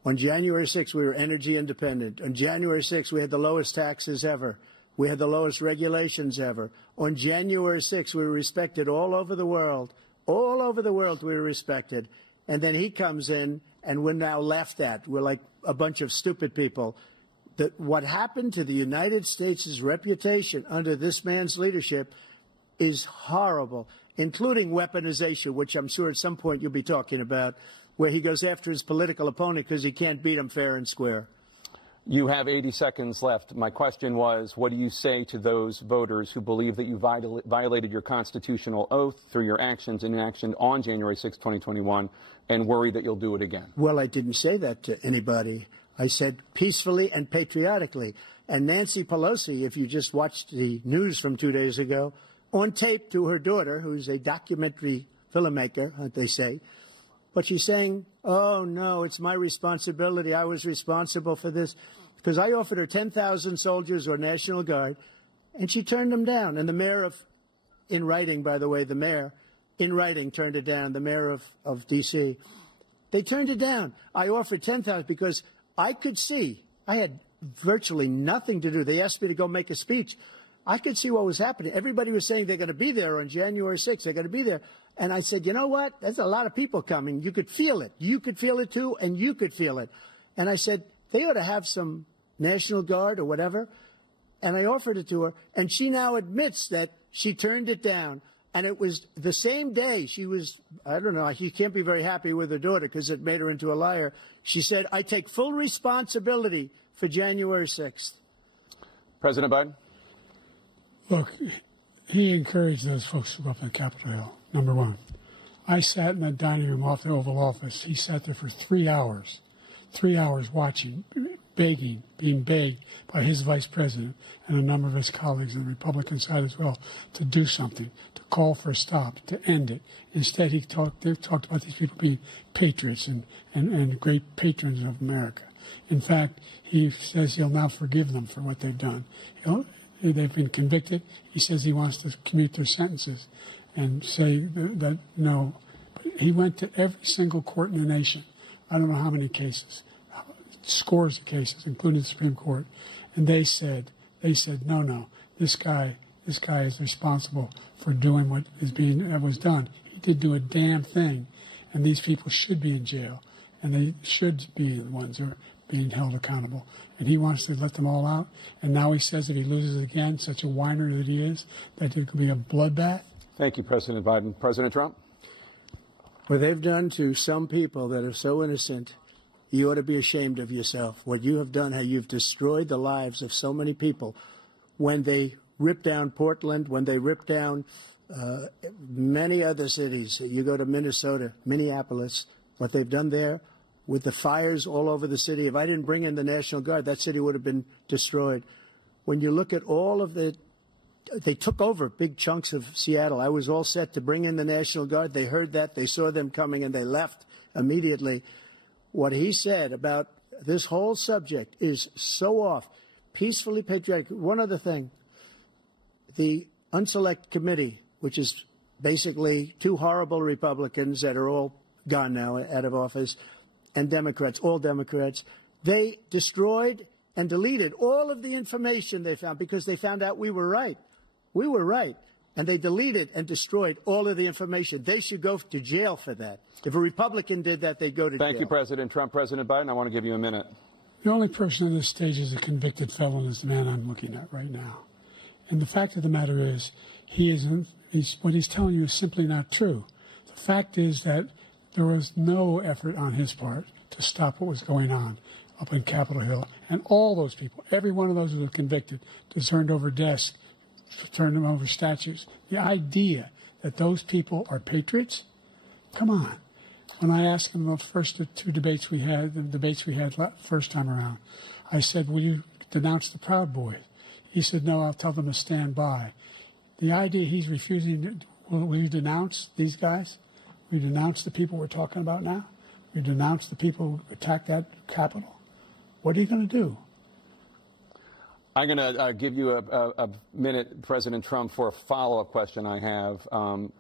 On January 6th, we were energy independent. On January 6th, we had the lowest taxes ever. We had the lowest regulations ever. On January 6th, we were respected all over the world. All over the world, we were respected. and then he comes in, and we're now laughed at. We're like a bunch of stupid people. That what happened to the United States' reputation under this man's leadership is horrible, including weaponization, which I'm sure at some point you'll be talking about, where he goes after his political opponent because he can't beat him fair and square. You have 80 seconds left. My question was, what do you say to those voters who believe that you violated your constitutional oath through your actions and inaction on January 6, 2021, and worry that you'll do it again? Well, I didn't say that to anybody. I said peacefully and patriotically. And Nancy Pelosi, if you just watched the news from 2 days ago, on tape to her daughter, who's a documentary filmmaker, they say, but she's saying, oh, no, it's my responsibility. I was responsible for this. Because I offered her 10,000 soldiers or National Guard, and she turned them down. And the mayor in writing, by the way, the mayor, in writing, turned it down, the mayor of D.C. They turned it down. I offered 10,000 because I could see, I had virtually nothing to do. They asked me to go make a speech. I could see what was happening. Everybody was saying they're going to be there on January 6th. They're going to be there. And I said, you know what? There's a lot of people coming. You could feel it. You could feel it, too, and you could feel it. And I said, they ought to have some National Guard or whatever. And I offered it to her. And she now admits that she turned it down. And it was the same day she was, I don't know, she can't be very happy with her daughter because it made her into a liar. She said, I take full responsibility for January 6th. President Biden? Look, he encouraged those folks to go up on Capitol Hill, number one. I sat in the dining room off the Oval Office. He sat there for 3 hours watching, begging, being begged by his vice president and a number of his colleagues on the Republican side as well to do something, to call for a stop, to end it. Instead, they talked about these people being patriots and great patrons of America. In fact, he says he'll now forgive them for what they've done. They've been convicted. He says he wants to commute their sentences and say that no. But he went to every single court in the nation. I don't know how many cases, scores of cases, including the Supreme Court, and they said no, this guy is responsible for doing what was done. He did do a damn thing, and these people should be in jail, and they should be the ones who are being held accountable. And he wants to let them all out. And now he says if he loses again, such a whiner that he is, that it could be a bloodbath. Thank you, President Biden. President Trump? What they've done to some people that are so innocent, you ought to be ashamed of yourself. What you have done, how you've destroyed the lives of so many people. When they ripped down Portland, when they ripped down many other cities, you go to Minnesota, Minneapolis, what they've done there, with the fires all over the city. If I didn't bring in the National Guard, that city would have been destroyed. When you look at all of they took over big chunks of Seattle. I was all set to bring in the National Guard. They heard that. They saw them coming, and they left immediately. What he said about this whole subject is so off. Peacefully patriotic. One other thing. The Unselect Committee, which is basically two horrible Republicans that are all gone now, out of office, and Democrats, all Democrats, they destroyed and deleted all of the information they found because they found out we were right. We were right. And they deleted and destroyed all of the information. They should go to jail for that. If a Republican did that, they'd go to jail. Thank you, President Trump. President Biden, I want to give you a minute. The only person on this stage is a convicted felon is the man I'm looking at right now. And the fact of the matter is, what he's telling you is simply not true. The fact is that there was no effort on his part to stop what was going on up in Capitol Hill. And all those people, every one of those who were convicted, turned over desks, turned them over statues. The idea that those people are patriots? Come on. When I asked him about the first two debates we had, the debates we had first time around, I said, will you denounce the Proud Boys? He said, no, I'll tell them to stand by. The idea he's refusing, will you denounce these guys? We denounce the people we're talking about now. We denounce the people who attacked that Capitol. What are you going to do? I'm going to give you a minute, President Trump, for a follow-up question I have.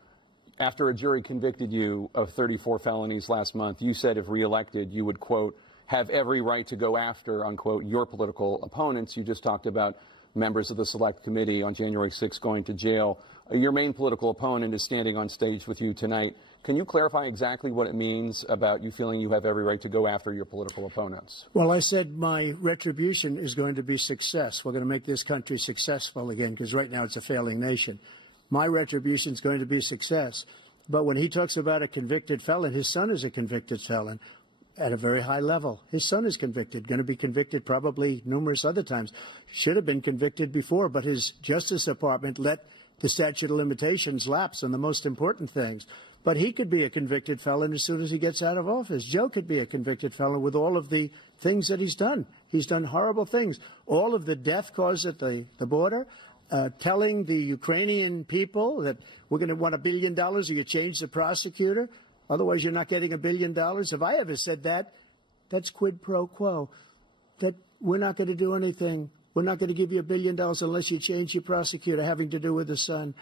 After a jury convicted you of 34 felonies last month, you said if reelected, you would, quote, have every right to go after, unquote, your political opponents. You just talked about members of the Select Committee on January 6th going to jail. Your main political opponent is standing on stage with you tonight. Can you clarify exactly what it means about you feeling you have every right to go after your political opponents? Well, I said my retribution is going to be success. We're going to make this country successful again, because right now it's a failing nation. My retribution is going to be success. But when he talks about a convicted felon, his son is a convicted felon at a very high level. His son is convicted, going to be convicted probably numerous other times. Should have been convicted before, but his Justice Department let the statute of limitations lapse on the most important things. But he could be a convicted felon as soon as he gets out of office. Joe could be a convicted felon with all of the things that he's done. He's done horrible things. All of the death caused at the border, telling the Ukrainian people that we're going to want $1 billion or you change the prosecutor. Otherwise, you're not getting $1 billion. If I ever said that, that's quid pro quo. That we're not going to do anything. We're not going to give you $1 billion unless you change your prosecutor having to do with the son.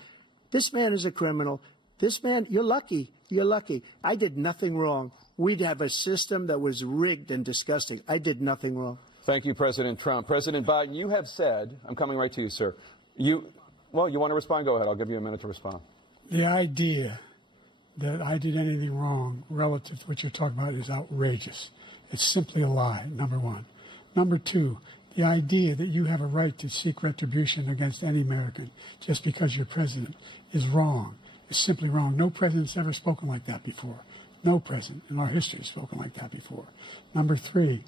This man is a criminal. This man, you're lucky. You're lucky. I did nothing wrong. We'd have a system that was rigged and disgusting. I did nothing wrong. Thank you, President Trump. President Biden, you have said, I'm coming right to you, sir. You want to respond? Go ahead. I'll give you a minute to respond. The idea that I did anything wrong relative to what you're talking about is outrageous. It's simply a lie, number one. Number two, the idea that you have a right to seek retribution against any American just because you're president is wrong. It's simply wrong. No president's ever spoken like that before. No president in our history has spoken like that before. Number three,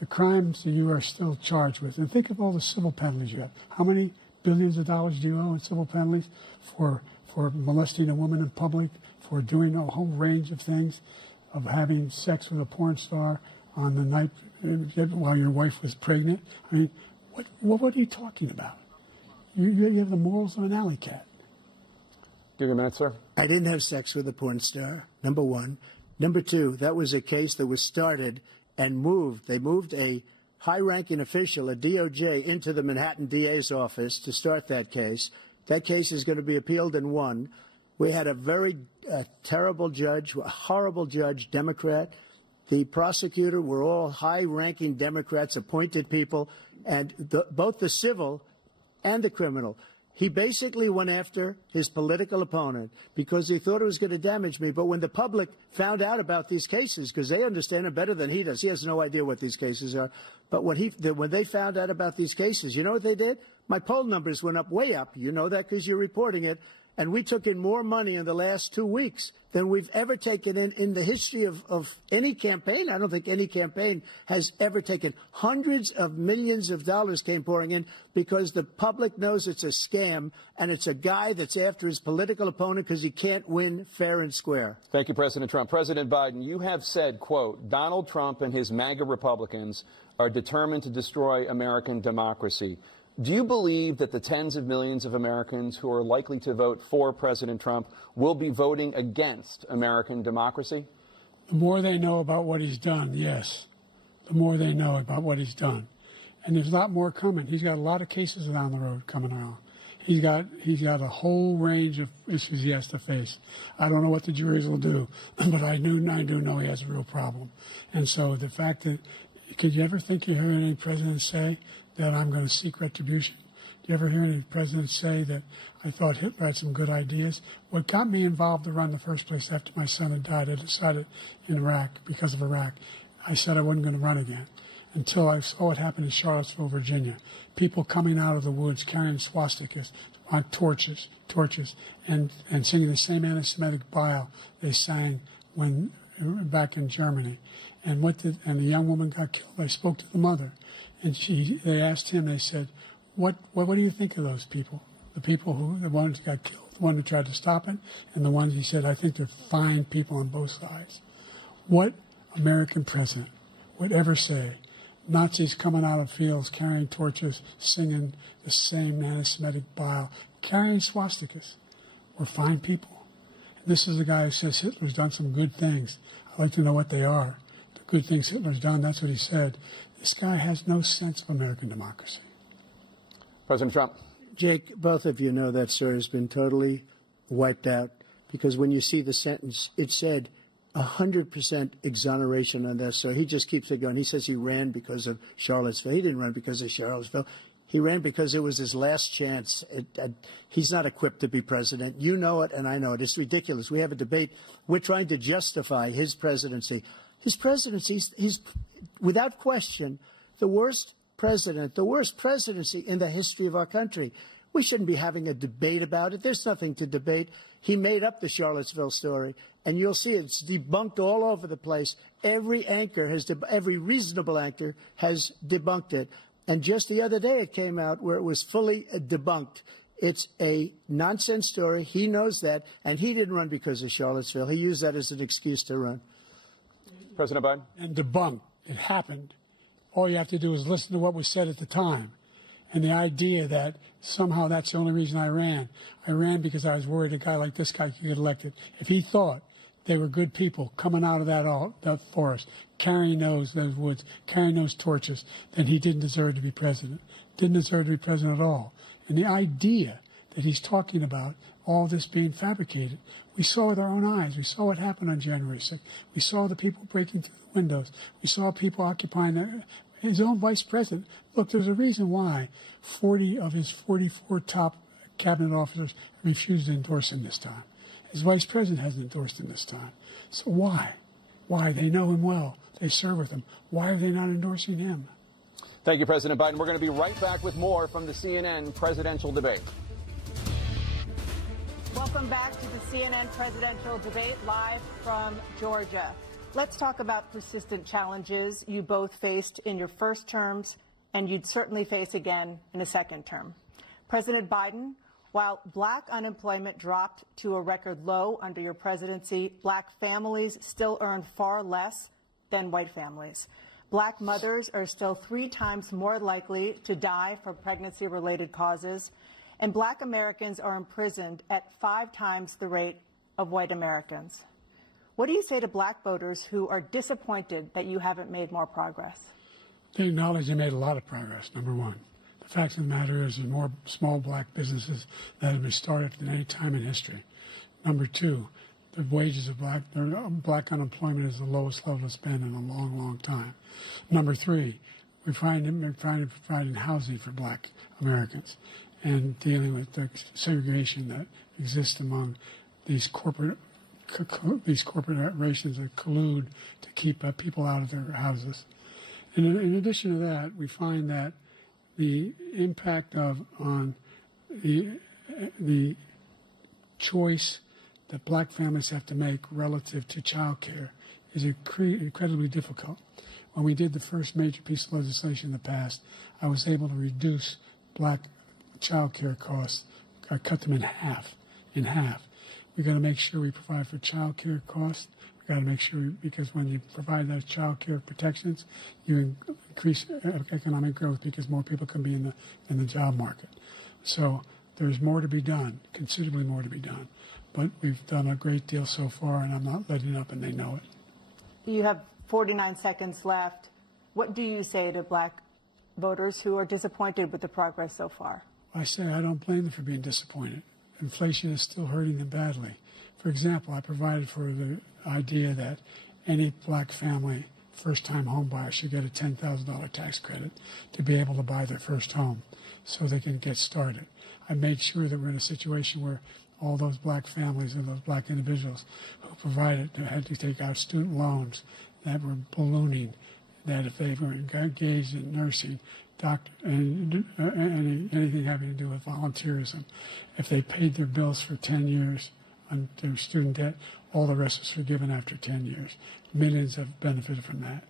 the crimes that you are still charged with, and think of all the civil penalties you have. How many billions of dollars do you owe in civil penalties for molesting a woman in public, for doing a whole range of things, of having sex with a porn star on the night while your wife was pregnant? I mean, what are you talking about? You have the morals of an alley cat. Give you a minute, sir. I didn't have sex with a porn star, number one. Number two, that was a case that was started and moved. They moved a high-ranking official, a DOJ, into the Manhattan DA's office to start that case. That case is going to be appealed and won. We had a very terrible judge, a horrible judge, Democrat. The prosecutor were all high-ranking Democrats, appointed people, and both the civil and the criminal. He basically went after his political opponent because he thought it was going to damage me. But when the public found out about these cases, because they understand it better than he does, he has no idea what these cases are. But when they found out about these cases, you know what they did? My poll numbers went up, way up. You know that because you're reporting it. And we took in more money in the last 2 weeks than we've ever taken in the history of any campaign. I don't think any campaign has ever taken. Hundreds of millions of dollars came pouring in because the public knows it's a scam, and it's a guy that's after his political opponent because he can't win fair and square. Thank you, President Trump. President Biden, you have said, quote, Donald Trump and his MAGA Republicans are determined to destroy American democracy. Do you believe that the tens of millions of Americans who are likely to vote for President Trump will be voting against American democracy? The more they know about what he's done, yes. The more they know about what he's done. And there's a lot more coming. He's got a lot of cases down the road coming around. He's got a whole range of issues he has to face. I don't know what the juries will do, but I do know he has a real problem. And so the fact that, could you ever think you heard any president say that I'm going to seek retribution? Do you ever hear any president say that I thought Hitler had some good ideas? What got me involved to run in the first place after my son had died, I decided in Iraq, because of Iraq, I said I wasn't going to run again until I saw what happened in Charlottesville, Virginia. People coming out of the woods carrying swastikas on torches, and singing the same anti-Semitic bile they sang when back in Germany. And the young woman got killed. I spoke to the mother. And they asked him, they said, what do you think of those people? The ones who got killed, the one who tried to stop it, and the ones, he said, I think they're fine people on both sides. What American president would ever say, Nazis coming out of fields, carrying torches, singing the same anti-Semitic bile, carrying swastikas, were fine people? And this is the guy who says Hitler's done some good things. I'd like to know what they are. The good things Hitler's done, that's what he said. This guy has no sense of American democracy. President Trump. Jake, both of you know that, sir, has been totally wiped out, because when you see the sentence, it said 100% exoneration on this. So he just keeps it going. He says he ran because of Charlottesville. He didn't run because of Charlottesville. He ran because it was his last chance. He's not equipped to be president. You know it, and I know it. It's ridiculous. We have a debate. We're trying to justify his presidency. His presidency, he's without question, the worst president, the worst presidency in the history of our country. We shouldn't be having a debate about it. There's nothing to debate. He made up the Charlottesville story, and you'll see it's debunked all over the place. Every reasonable anchor has debunked it. And just the other day it came out where it was fully debunked. It's a nonsense story. He knows that, and he didn't run because of Charlottesville. He used that as an excuse to run. President Biden? And debunked. It happened. All you have to do is listen to what was said at the time. And the idea that somehow that's the only reason I ran because I was worried a guy like this guy could get elected. If he thought they were good people coming out of that forest, carrying those woods, carrying those torches, then he didn't deserve to be president. Didn't deserve to be president at all. And the idea that he's talking about all this being fabricated, we saw with our own eyes. We saw what happened on January 6th. We saw the people breaking through the windows. We saw people occupying his own vice president. Look, there's a reason why 40 of his 44 top cabinet officers refused to endorse him this time. His vice president hasn't endorsed him this time. So why? Why? They know him well. They serve with him. Why are they not endorsing him? Thank you, President Biden. We're going to be right back with more from the CNN presidential debate. Welcome back to the CNN presidential debate live from Georgia. Let's talk about persistent challenges you both faced in your first terms and you'd certainly face again in a second term. President Biden, while black unemployment dropped to a record low under your presidency, black families still earn far less than white families. Black mothers are still 3 times more likely to die from pregnancy-related causes, and black Americans are imprisoned at 5 times the rate of white Americans. What do you say to black voters who are disappointed that you haven't made more progress? They acknowledge they made a lot of progress, number one. The fact of the matter is there's more small black businesses that have been started than any time in history. Number two, the wages of black unemployment is the lowest level it's been in a long, long time. Number three, we're trying to provide housing for black Americans and dealing with the segregation that exists among these corporations that collude to keep people out of their houses. And in addition to that, we find that the impact on the choice that black families have to make relative to child care is incredibly difficult. When we did the first major piece of legislation in the past, I was able to reduce black child care costs. I cut them in half. We've got to make sure we provide for child care costs. We've got to make sure, because when you provide those child care protections, you increase economic growth because more people can be in the job market. So there's more to be done, considerably more to be done. But we've done a great deal so far, and I'm not letting up, and they know it. You have 49 seconds left. What do you say to black voters who are disappointed with the progress so far? I say I don't blame them for being disappointed. Inflation is still hurting them badly. For example, I provided for the idea that any black family, first-time home buyer, should get a $10,000 tax credit to be able to buy their first home so they can get started. I made sure that we're in a situation where all those black families and those black individuals who provided had to take out student loans that were ballooning, that if they were engaged in nursing, doctor, and anything having to do with volunteerism, if they paid their bills for 10 years on their student debt, all the rest was forgiven after 10 years. Millions have benefited from that.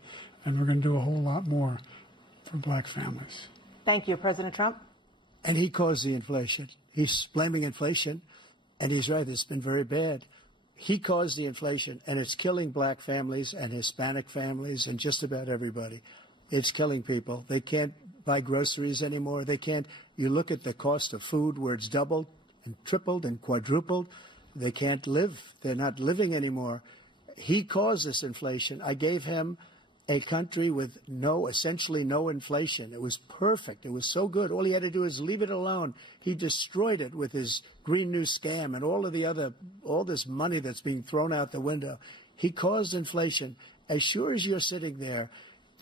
And we're going to do a whole lot more for black families. Thank you, President Trump. And he caused the inflation. He's blaming inflation, and he's right, it's been very bad. He caused the inflation, and it's killing black families and Hispanic families and just about everybody. It's killing people. They can't buy groceries anymore. They can't. You look at the cost of food where it's doubled and tripled and quadrupled. They can't live. They're not living anymore. He caused this inflation. I gave him a country with essentially no inflation. It was perfect. It was so good. All he had to do is leave it alone. He destroyed it with his Green New Scam and all this money that's being thrown out the window. He caused inflation. As sure as you're sitting there,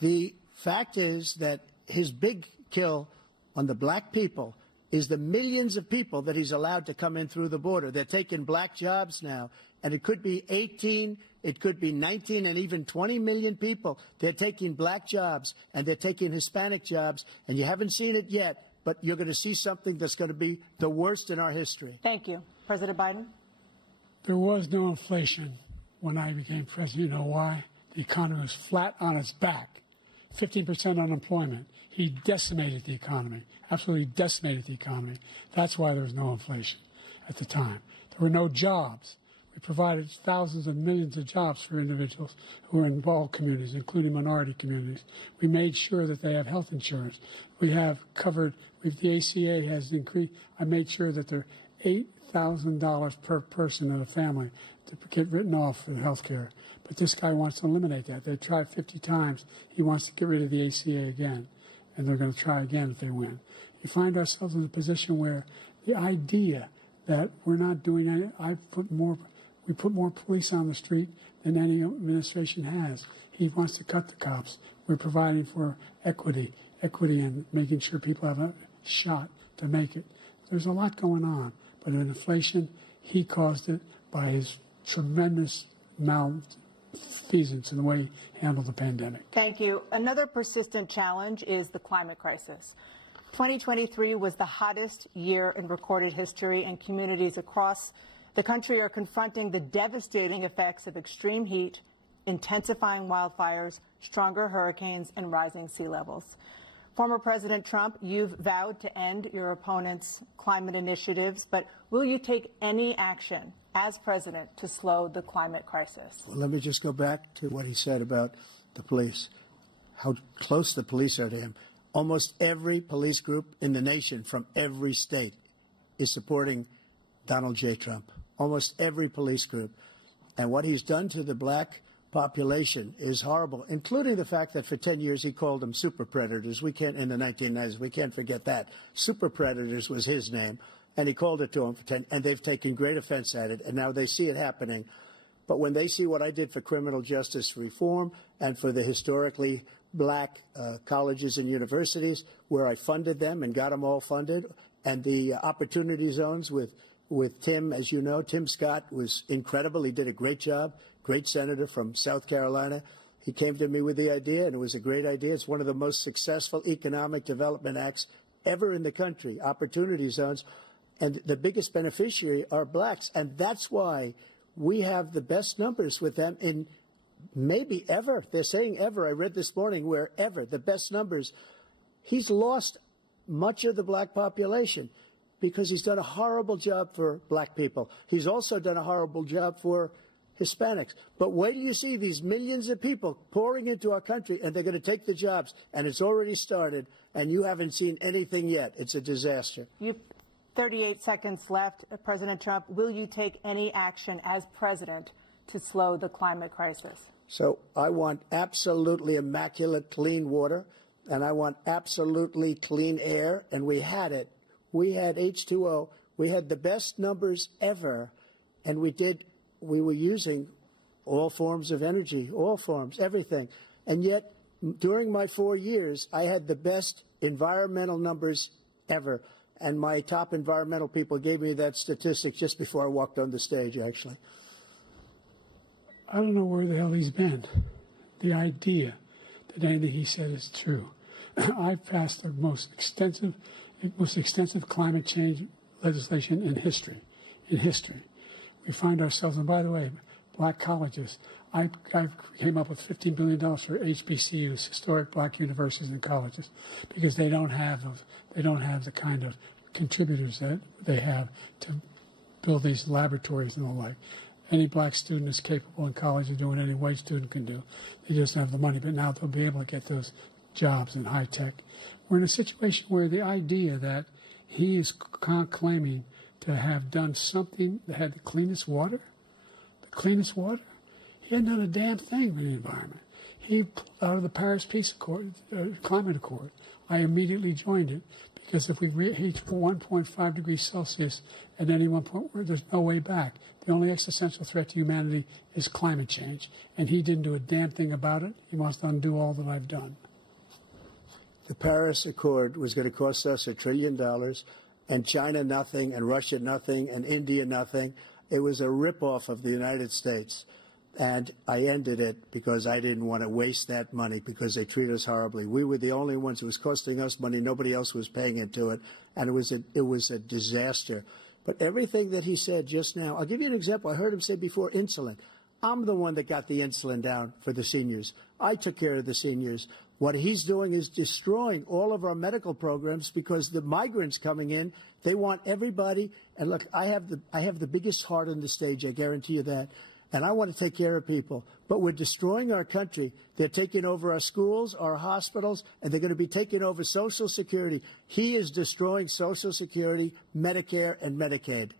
the fact is that his big kill on the black people is the millions of people that he's allowed to come in through the border. They're taking black jobs now, and it could be 18, it could be 19, and even 20 million people. They're taking black jobs, and they're taking Hispanic jobs, and you haven't seen it yet, but you're going to see something that's going to be the worst in our history. Thank you. President Biden? There was no inflation when I became president. You know why? The economy was flat on its back. 15% unemployment. He decimated the economy, absolutely decimated the economy. That's why there was no inflation at the time. There were no jobs. We provided thousands of millions of jobs for individuals who are in all communities, including minority communities. We made sure that they have health insurance. We have covered, the ACA has increased. I made sure that they're $8,000 per person in a family to get written off for health care. But this guy wants to eliminate that. They tried 50 times. He wants to get rid of the ACA again, and they're going to try again if they win. You find ourselves in a position where the idea that we're not doing any, we put more police on the street than any administration has. He wants to cut the cops. We're providing for equity and making sure people have a shot to make it. There's a lot going on, but in inflation, he caused it by his tremendous malfeasance in the way he handled the pandemic. Thank you. Another persistent challenge is the climate crisis. 2023 was the hottest year in recorded history, and communities across the country are confronting the devastating effects of extreme heat, intensifying wildfires, stronger hurricanes, and rising sea levels. Former President Trump, you've vowed to end your opponent's climate initiatives, but will you take any action as president to slow the climate crisis? Well, let me just go back to what he said about the police, how close the police are to him. Almost every police group in the nation from every state is supporting Donald J. Trump. Almost every police group. And what he's done to the black population is horrible, including the fact that for 10 years he called them super predators. We can't, in the 1990s, we can't forget that. Super predators was his name, and he called it to them for 10, and they've taken great offense at it, and now they see it happening. But when they see what I did for criminal justice reform and for the historically black colleges and universities, where I funded them and got them all funded, and the opportunity zones with Tim, as you know, Tim Scott was incredible. He did a great job, great senator from South Carolina. He came to me with the idea, and it was a great idea. It's one of the most successful economic development acts ever in the country, opportunity zones. And the biggest beneficiary are blacks. And that's why we have the best numbers with them in maybe ever. They're saying ever. I read this morning where ever, the best numbers. He's lost much of the black population because he's done a horrible job for black people. He's also done a horrible job for Hispanics. But wait till you see these millions of people pouring into our country, and they're going to take the jobs, and it's already started, and you haven't seen anything yet. It's a disaster. You 38 seconds left. President Trump, will you take any action as president to slow the climate crisis? So I want absolutely immaculate clean water, and I want absolutely clean air, and we had it. We had H2O. We had the best numbers ever, and we were using all forms of energy, all forms, everything. And yet, during my 4 years, I had the best environmental numbers ever. And my top environmental people gave me that statistic just before I walked on the stage, actually. I don't know where the hell he's been. The idea that anything he said is true. I've passed the most extensive climate change legislation in history. We find ourselves, and by the way, black colleges. I came up with $15 billion for HBCUs, historic black universities and colleges, because they don't have the kind of contributors that they have to build these laboratories and the like. Any black student is capable in college of doing what any white student can do. They just don't have the money, but now they'll be able to get those jobs in high tech. We're in a situation where the idea that he is claiming to have done something that had the cleanest water, he hadn't done a damn thing for the environment. He pulled out of the Paris Climate Accord. I immediately joined it because if we reach 1.5 degrees Celsius at any one point, there's no way back. The only existential threat to humanity is climate change, and he didn't do a damn thing about it. He wants to undo all that I've done. The Paris Accord was going to cost us $1 trillion, and China nothing, and Russia nothing, and India nothing. It was a ripoff of the United States. And I ended it because I didn't want to waste that money because they treat us horribly. We were the only ones. It was costing us money. Nobody else was paying into it. And it was a disaster. But everything that he said just now, I'll give you an example. I heard him say before insulin. I'm the one that got the insulin down for the seniors. I took care of the seniors. What he's doing is destroying all of our medical programs because the migrants coming in, they want everybody. And look, I have the biggest heart on the stage. I guarantee you that. And I want to take care of people. But we're destroying our country. They're taking over our schools, our hospitals, and they're going to be taking over Social Security. He is destroying Social Security, Medicare, and Medicaid.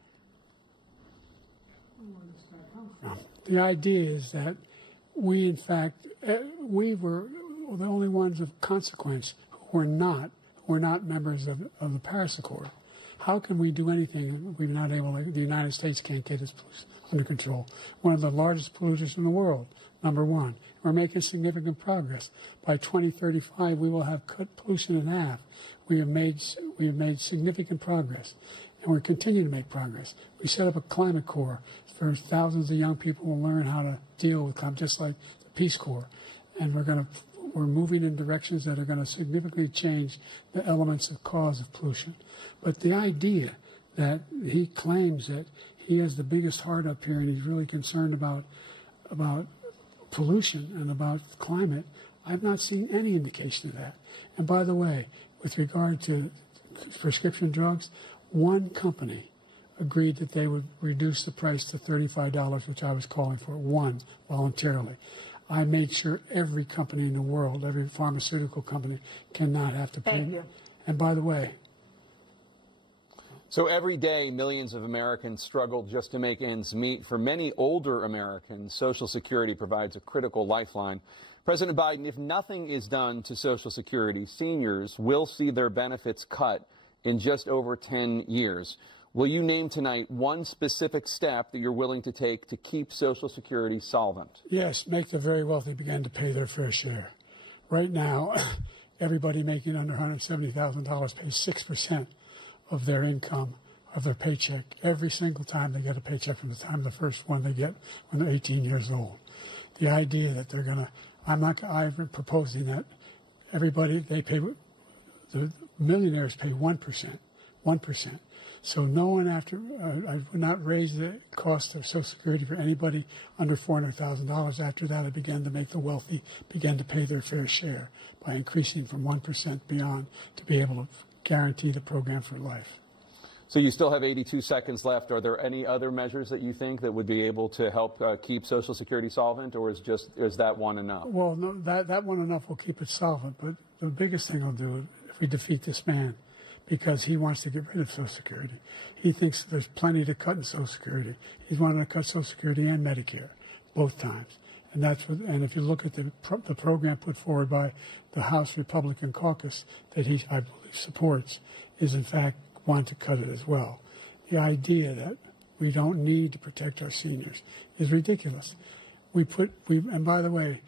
The idea is that we, in fact, we were the only ones of consequence who were not members of the Paris Accord. How can we do anything if we're not able to, the United States can't get its pollution under control? One of the largest polluters in the world, number one. We're making significant progress. By 2035, we will have cut pollution in half. We have made significant progress, and we're continuing to make progress. We set up a climate corps for thousands of young people will learn how to deal with climate, just like the Peace Corps. And we're moving in directions that are going to significantly change the elements of cause of pollution. But the idea that he claims that he has the biggest heart up here and he's really concerned about pollution and about climate, I've not seen any indication of that. And by the way, with regard to prescription drugs, one company agreed that they would reduce the price to $35, which I was calling for, one, voluntarily. I made sure every company in the world, every pharmaceutical company, cannot have to pay. Thank you. And by the way, so every day, millions of Americans struggle just to make ends meet. For many older Americans, Social Security provides a critical lifeline. President Biden, if nothing is done to Social Security, seniors will see their benefits cut in just over 10 years. Will you name tonight one specific step that you're willing to take to keep Social Security solvent? yes, make the very wealthy begin to pay their fair share. Right now, everybody making under $170,000 pays 6% of their income, of their paycheck, every single time they get a paycheck from the time the first one they get when they're 18 years old. The idea that they're going to, I'm proposing that everybody, the millionaires pay 1%. So no one I would not raise the cost of Social Security for anybody under $400,000. After that, I began to make the wealthy begin to pay their fair share by increasing from 1% beyond to be able to guarantee the program for life. So you still have 82 seconds left. Are there any other measures that you think that would be able to help keep Social Security solvent, or is that one enough? Well, no, that one enough will keep it solvent. But the biggest thing will do if we defeat this man, because he wants to get rid of Social Security. He thinks there's plenty to cut in Social Security. He's wanting to cut Social Security and Medicare, both times. And if you look at the program put forward by the House Republican caucus that I believe supports, is in fact want to cut it as well. The idea that we don't need to protect our seniors is ridiculous. And by the way,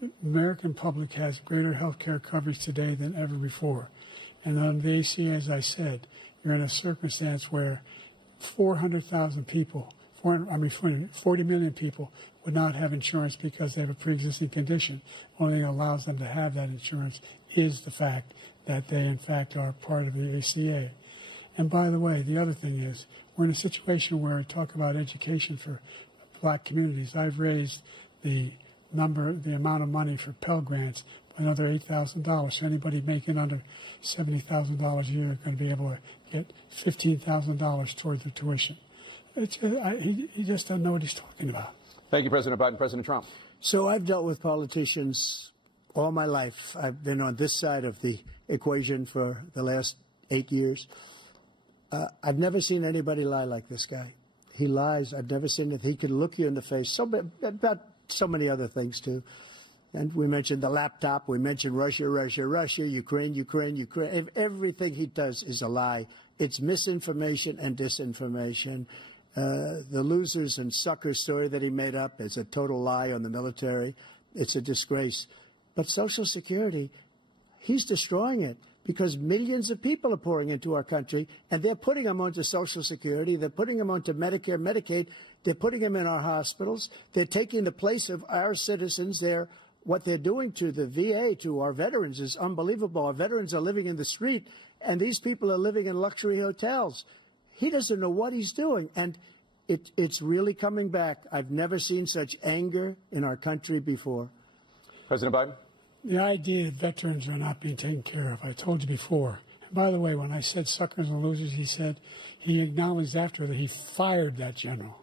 the American public has greater health care coverage today than ever before. And on the ACA, as I said, you're in a circumstance where 400,000 people, 40 million people would not have insurance because they have a pre-existing condition. Only thing that allows them to have that insurance is the fact that they, in fact, are part of the ACA. And by the way, the other thing is, we're in a situation where I talk about education for black communities. I've raised the amount of money for Pell Grants by another $8,000. So anybody making under $70,000 a year is going to be able to get $15,000 towards the tuition. He just doesn't know what he's talking about. Thank you, President Biden. President Trump. So I've dealt with politicians all my life. I've been on this side of the equation for the last 8 years. I've never seen anybody lie like this guy. He lies. I've never seen it. He can look you in the face. About so many other things, too. And we mentioned the laptop. We mentioned Russia, Ukraine. Everything he does is a lie. It's misinformation and disinformation. The losers and suckers story that he made up is a total lie on the military. It's a disgrace. But Social Security, he's destroying it because millions of people are pouring into our country, and they're putting them onto Social Security. They're putting them onto Medicare, Medicaid. They're putting them in our hospitals. They're taking the place of our citizens. What they're doing to the VA, to our veterans, is unbelievable. Our veterans are living in the street, and these people are living in luxury hotels. He doesn't know what he's doing, and it's really coming back. I've never seen such anger in our country before. President Biden? The idea that veterans are not being taken care of, I told you before. And by the way, when I said suckers and losers, he acknowledged after that he fired that general.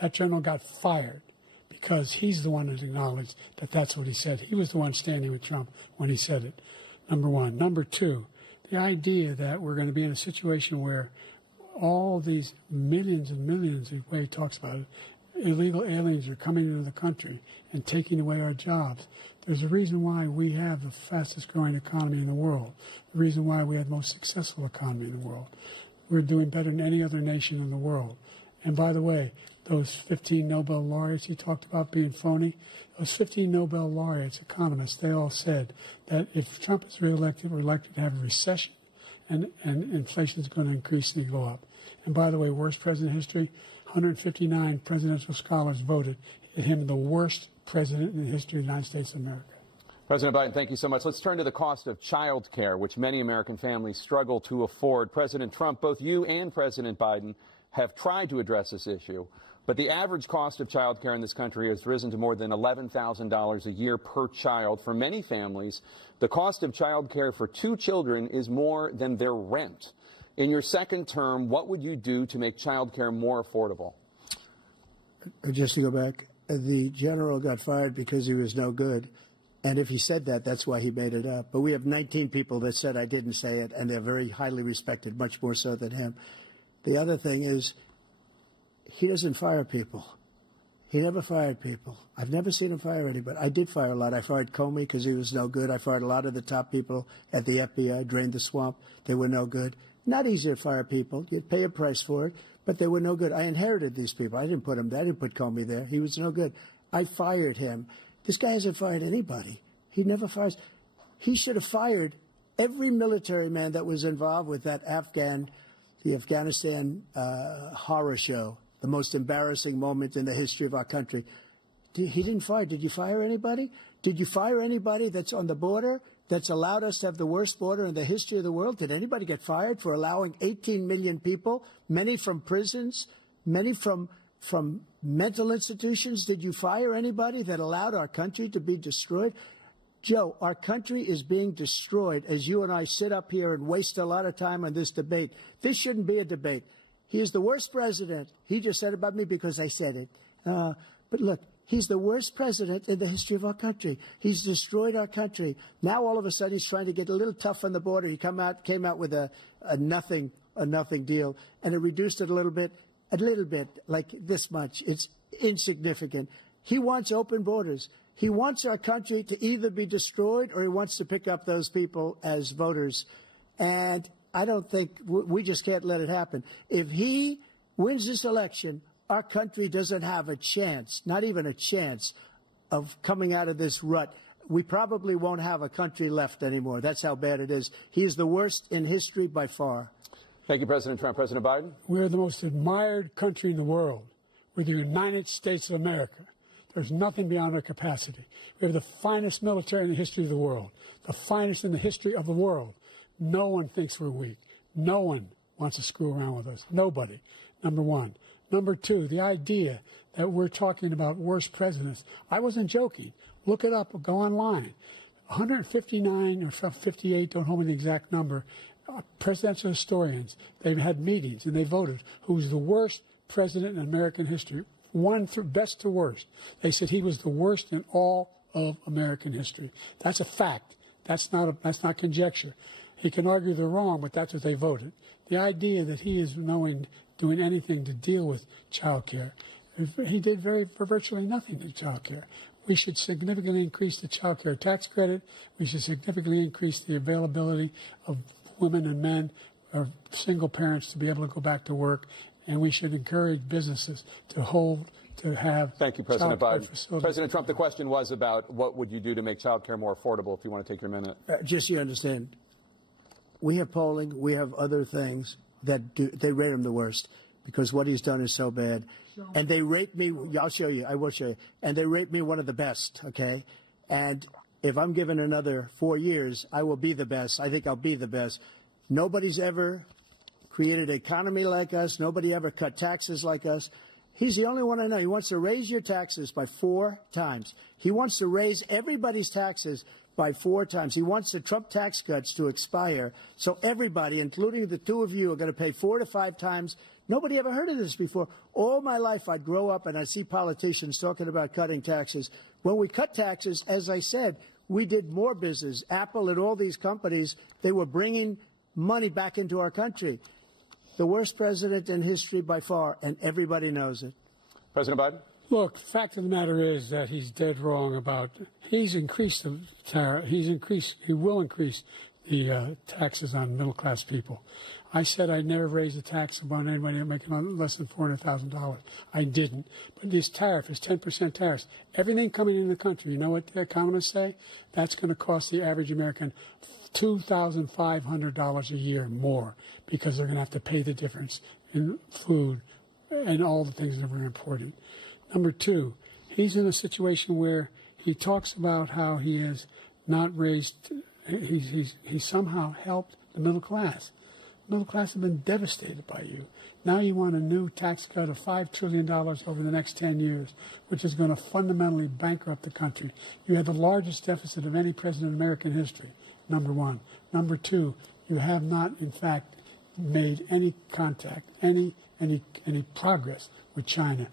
That general got fired because he's the one that acknowledged that that's what he said. He was the one standing with Trump when he said it, number one. Number two, the idea that we're going to be in a situation where all these millions and millions, the way he talks about it, illegal aliens are coming into the country and taking away our jobs. There's a reason why we have the fastest growing economy in the world, the reason why we have the most successful economy in the world. We're doing better than any other nation in the world. And by the way, those 15 Nobel laureates he talked about being phony, those 15 Nobel laureates, economists, they all said that if Trump is reelected, we're likely to have a recession and inflation is going to increasingly go up. And by the way, worst president in history, 159 presidential scholars voted him the worst president in the history of the United States of America. President Biden, thank you so much. Let's turn to the cost of child care, which many American families struggle to afford. President Trump, both you and President Biden have tried to address this issue, but the average cost of child care in this country has risen to more than $11,000 a year per child. For many families, the cost of child care for 2 children is more than their rent. In your second term, what would you do to make child care more affordable? Just to go back, the general got fired because he was no good. And if he said that, that's why he made it up. But we have 19 people that said I didn't say it, and they're very highly respected, much more so than him. The other thing is he doesn't fire people. He never fired people. I've never seen him fire anybody. I did fire a lot. I fired Comey because he was no good. I fired a lot of the top people at the FBI, drained the swamp. They were no good. Not easy to fire people. You'd pay a price for it, but they were no good. I inherited these people. I didn't put them there. I didn't put Comey there. He was no good. I fired him. This guy hasn't fired anybody. He never fires. He should have fired every military man that was involved with that the Afghanistan horror show, the most embarrassing moment in the history of our country. He didn't fire. Did you fire anybody? Did you fire anybody that's on the border that's allowed us to have the worst border in the history of the world? Did anybody get fired for allowing 18 million people, many from prisons, many from mental institutions? Did you fire anybody that allowed our country to be destroyed? Joe, our country is being destroyed as you and I sit up here and waste a lot of time on this debate. This shouldn't be a debate. He is the worst president. He just said about me because I said it. But look, he's the worst president in the history of our country. He's destroyed our country. Now all of a sudden he's trying to get a little tough on the border. He came out with a nothing deal, and it reduced it a little bit, like this much. It's insignificant. He wants open borders. He wants our country to either be destroyed or he wants to pick up those people as voters. And I don't think we just can't let it happen. If he wins this election, our country doesn't have a chance, not even a chance, of coming out of this rut. We probably won't have a country left anymore. That's how bad it is. He is the worst in history by far. Thank you, President Trump. President Biden? We're the most admired country in the world. We're the United States of America. There's nothing beyond our capacity. We have the finest military in the history of the world, the finest in the history of the world. No one thinks we're weak. No one wants to screw around with us. Nobody, number one. Number two, the idea that we're talking about worst presidents. I wasn't joking. Look it up or go online. 159 or 58, don't hold me the exact number, presidential historians, they've had meetings and they voted who's the worst president in American history. One through best to worst. They said he was the worst in all of American history. That's a fact. That's not conjecture. He can argue they're wrong, but that's what they voted. The idea that he is doing anything to deal with child care, he did virtually nothing to child care. We should significantly increase the child care tax credit. We should significantly increase the availability of women and men or single parents to be able to go back to work. And we should encourage businesses to to have. Thank you, President childcare Biden. facilities. President Trump, the question was about what would you do to make child care more affordable, if you want to take your minute. Just so you understand, we have polling, we have other things that they rate him the worst because what he's done is so bad. And they rate me, I'll show you, I will show you, and they rate me one of the best, okay? And if I'm given another 4 years, I will be the best. I think I'll be the best. Nobody's ever created an economy like us. Nobody ever cut taxes like us. He's the only one I know. He wants to raise your taxes by 4 times. He wants to raise everybody's taxes by 4 times. He wants the Trump tax cuts to expire, so everybody, including the two of you, are going to pay 4 to 5 times. Nobody ever heard of this before. All my life, I'd grow up and I'd see politicians talking about cutting taxes. When we cut taxes, as I said, we did more business. Apple and all these companies, they were bringing money back into our country. The worst president in history by far, and everybody knows it. President Biden? Look, the fact of the matter is that he's dead wrong about, he's increased the tariff, he will increase the taxes on middle-class people. I said I'd never raise a tax upon anybody making less than $400,000. I didn't. But this tariff is 10% tariffs. Everything coming in the country, you know what the economists say? That's going to cost the average American $2,500 a year more because they're going to have to pay the difference in food and all the things that are very important. Number two, he's in a situation where he talks about how he has not raised, he's somehow helped the middle class. The middle class have been devastated by you. Now you want a new tax cut of $5 trillion over the next 10 years, which is going to fundamentally bankrupt the country. You had the largest deficit of any president in American history, number one. Number two, you have not, in fact, made any contact, any progress with China.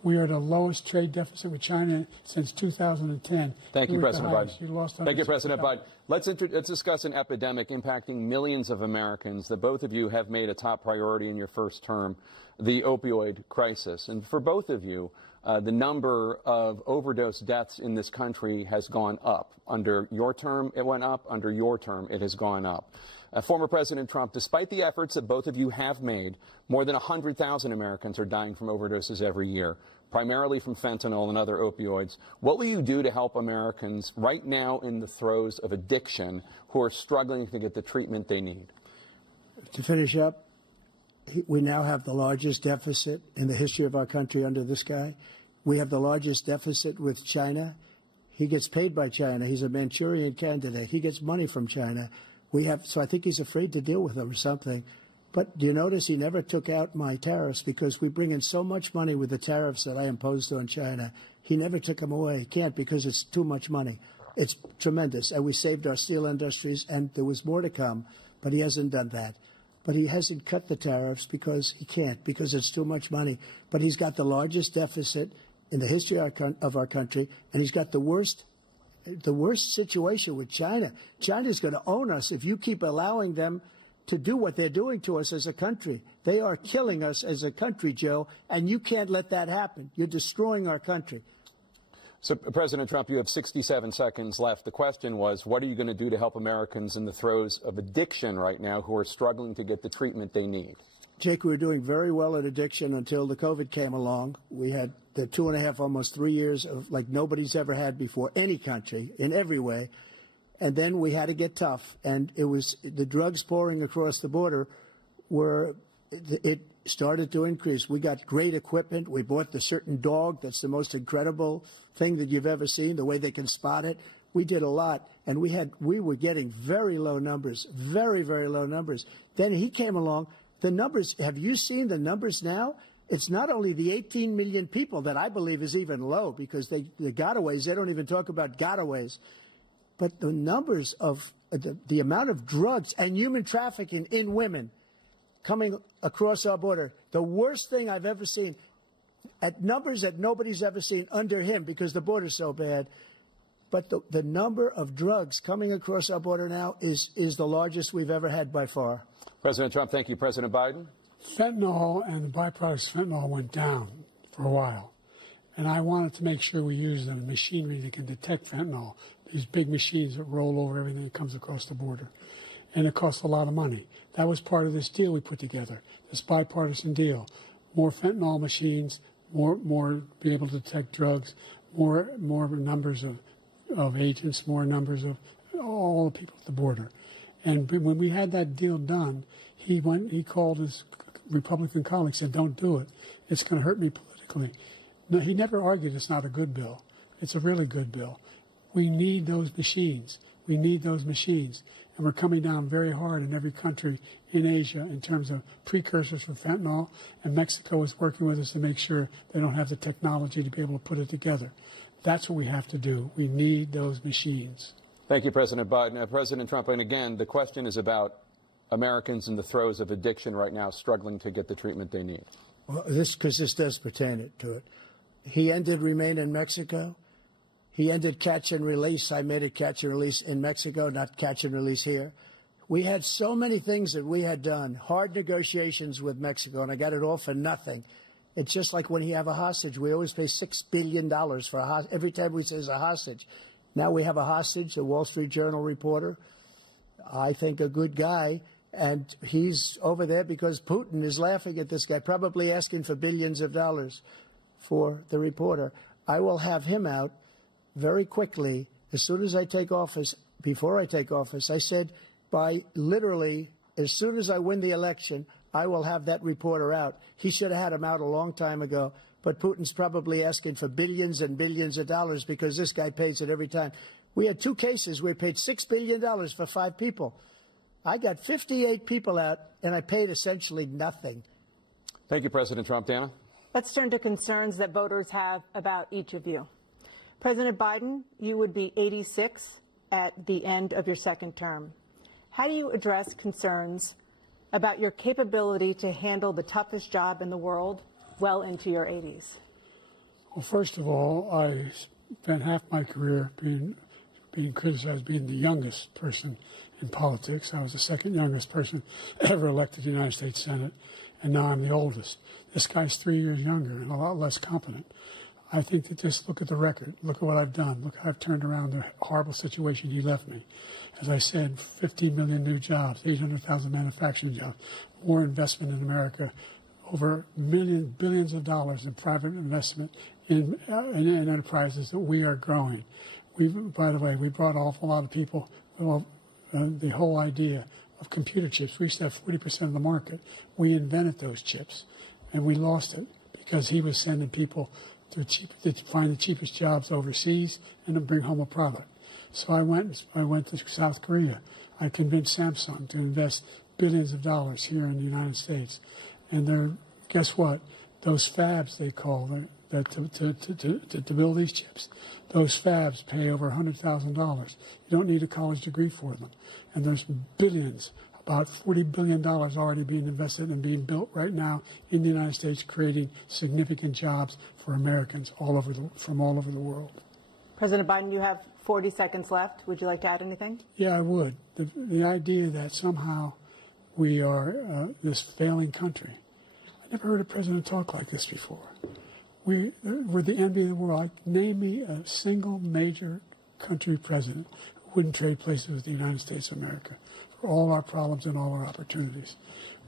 We are at the lowest trade deficit with China since 2010. Thank you, President Biden. You lost Thank you, President Biden. Let's discuss an epidemic impacting millions of Americans that both of you have made a top priority in your first term, the opioid crisis. And for both of you, the number of overdose deaths in this country has gone up. Under your term, it went up. Under your term, it has gone up. Former President Trump, despite the efforts that both of you have made, more than 100,000 Americans are dying from overdoses every year, primarily from fentanyl and other opioids. What will you do to help Americans right now in the throes of addiction who are struggling to get the treatment they need? To finish up, we now have the largest deficit in the history of our country under this guy. We have the largest deficit with China. He gets paid by China. He's a Manchurian candidate. He gets money from China. So I think he's afraid to deal with them or something. But do you notice he never took out my tariffs because we bring in so much money with the tariffs that I imposed on China. He never took them away. He can't because it's too much money. It's tremendous. And we saved our steel industries, and there was more to come, but he hasn't done that. But he hasn't cut the tariffs because he can't, because it's too much money. But he's got the largest deficit in the history of our country, and he's got the worst situation with China. China's going to own us if you keep allowing them to do what they're doing to us as a country. They are killing us as a country, Joe, and you can't let that happen. You're destroying our country. So, President Trump, you have 67 seconds left. The question was, what are you going to do to help Americans in the throes of addiction right now who are struggling to get the treatment they need? Jake, we were doing very well at addiction until the COVID came along. We had the 2.5, almost 3 years of like nobody's ever had before, any country, in every way. And then we had to get tough. And it was the drugs pouring across the border it started to increase. We got great equipment. We bought the certain dog that's the most incredible thing that you've ever seen, the way they can spot it. We did a lot. And we were getting very low numbers, very, very low numbers. Then he came along. The numbers, have you seen the numbers now? It's not only the 18 million people that I believe is even low because the gotaways, they don't even talk about gotaways. But the numbers of the amount of drugs and human trafficking in women coming across our border, the worst thing I've ever seen, at numbers that nobody's ever seen under him because the border's so bad. But the number of drugs coming across our border now is the largest we've ever had by far. President Trump, thank you. President Biden? Fentanyl and the byproducts of fentanyl went down for a while. And I wanted to make sure we use the machinery that can detect fentanyl, these big machines that roll over everything that comes across the border. And it costs a lot of money. That was part of this deal we put together, this bipartisan deal. More fentanyl machines, more be able to detect drugs, more numbers of agents, more numbers of all the people at the border. And when we had that deal done, he called his Republican colleagues and said, "Don't do it. It's going to hurt me politically." No, he never argued it's not a good bill. It's a really good bill. We need those machines. We need those machines. And we're coming down very hard in every country in Asia in terms of precursors for fentanyl. And Mexico is working with us to make sure they don't have the technology to be able to put it together. That's what we have to do. We need those machines. Thank you, President Biden. President Trump, and again, the question is about Americans in the throes of addiction right now, struggling to get the treatment they need. Well, this does pertain to it. He ended Remain in Mexico. He ended catch and release. I made it catch and release in Mexico, not catch and release here. We had so many things that we had done, hard negotiations with Mexico, and I got it all for nothing. It's just like when you have a hostage. We always pay $6 billion for a hostage. Every time we say it's a hostage. Now we have a hostage, a Wall Street Journal reporter, I think a good guy, and he's over there because Putin is laughing at this guy, probably asking for billions of dollars for the reporter. I will have him out very quickly as soon as I take office. Before I take office, I said by literally as soon as I win the election, I will have that reporter out. He should have had him out a long time ago. But Putin's probably asking for billions and billions of dollars because this guy pays it every time. We had 2 cases where we paid $6 billion for 5 people. I got 58 people out, and I paid essentially nothing. Thank you, President Trump. Dana? Let's turn to concerns that voters have about each of you. President Biden, you would be 86 at the end of your second term. How do you address concerns about your capability to handle the toughest job in the world well into your 80s? Well, first of all, I spent half my career being criticized as being the youngest person in politics. I was the second youngest person ever elected to the United States Senate, and now I'm the oldest. This guy's 3 years younger and a lot less competent. I think that just look at the record. Look at what I've done. Look how I've turned around the horrible situation he left me. As I said, 15 million new jobs, 800,000 manufacturing jobs, more investment in America, over billions of dollars in private investment in enterprises that we are growing. By the way, we brought an awful lot of people. Well, the whole idea of computer chips. We used to have 40% of the market. We invented those chips, and we lost it because he was sending people to find the cheapest jobs overseas and to bring home a product. So I went to South Korea. I convinced Samsung to invest billions of dollars here in the United States. And guess what? Those fabs, they call that to build these chips, those fabs pay over $100,000. You don't need a college degree for them. And there's billions, about $40 billion already being invested and being built right now in the United States, creating significant jobs for Americans from all over the world. President Biden, you have 40 seconds left. Would you like to add anything? Yeah, I would. The idea that somehow we are this failing country. I never heard a president talk like this before. We're the envy of the world. Name me a single major country president who wouldn't trade places with the United States of America for all our problems and all our opportunities.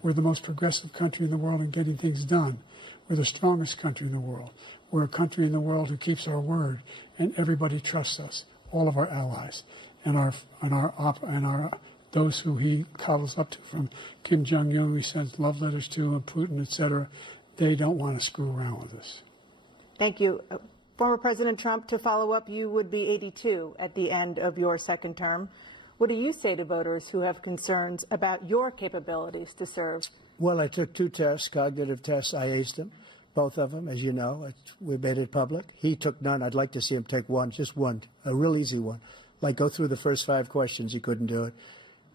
We're the most progressive country in the world in getting things done. We're the strongest country in the world. We're a country in the world who keeps our word, and everybody trusts us, all of our allies, and those who he coddles up to, from Kim Jong-un, who he sends love letters to, and Putin, etc. They don't want to screw around with us. Thank you. Former President Trump, to follow up, you would be 82 at the end of your second term. What do you say to voters who have concerns about your capabilities to serve? Well, I took 2 tests, cognitive tests. I aced them, both of them, as you know. We made it public. He took none. I'd like to see him take one, just one, a real easy one. Like go through the first 5 questions. He couldn't do it.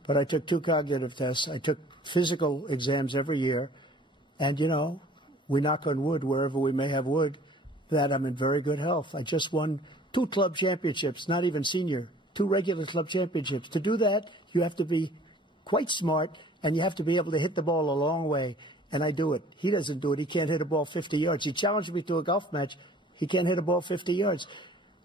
But I took 2 cognitive tests. I took physical exams every year. And, you know, we knock on wood wherever we may have wood, that I'm in very good health. I just won 2 club championships, not even senior, 2 regular club championships. To do that, you have to be quite smart, and you have to be able to hit the ball a long way. And I do it. He doesn't do it. He can't hit a ball 50 yards. He challenged me to a golf match. He can't hit a ball 50 yards.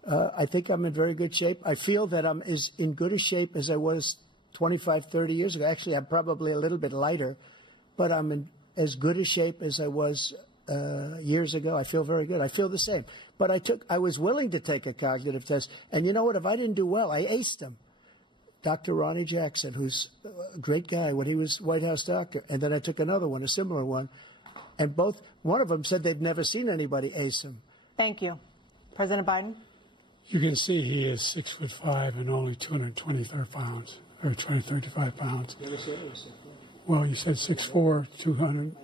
I think I'm in very good shape. I feel that I'm as in good a shape as I was 25, 30 years ago. Actually, I'm probably a little bit lighter, but I'm in as good a shape as I was years ago. I feel very good. I feel the same. But I was willing to take a cognitive test. And you know what? If I didn't do well, I aced them. Dr. Ronnie Jackson, who's a great guy when he was White House doctor. And then I took another one, a similar one. And one of them said they've never seen anybody ace him. Thank you. President Biden? You can see he is 6'5" and only 223 pounds, or 235 pounds. You ever said it was 6'4"? Well, you said 6'4", 200.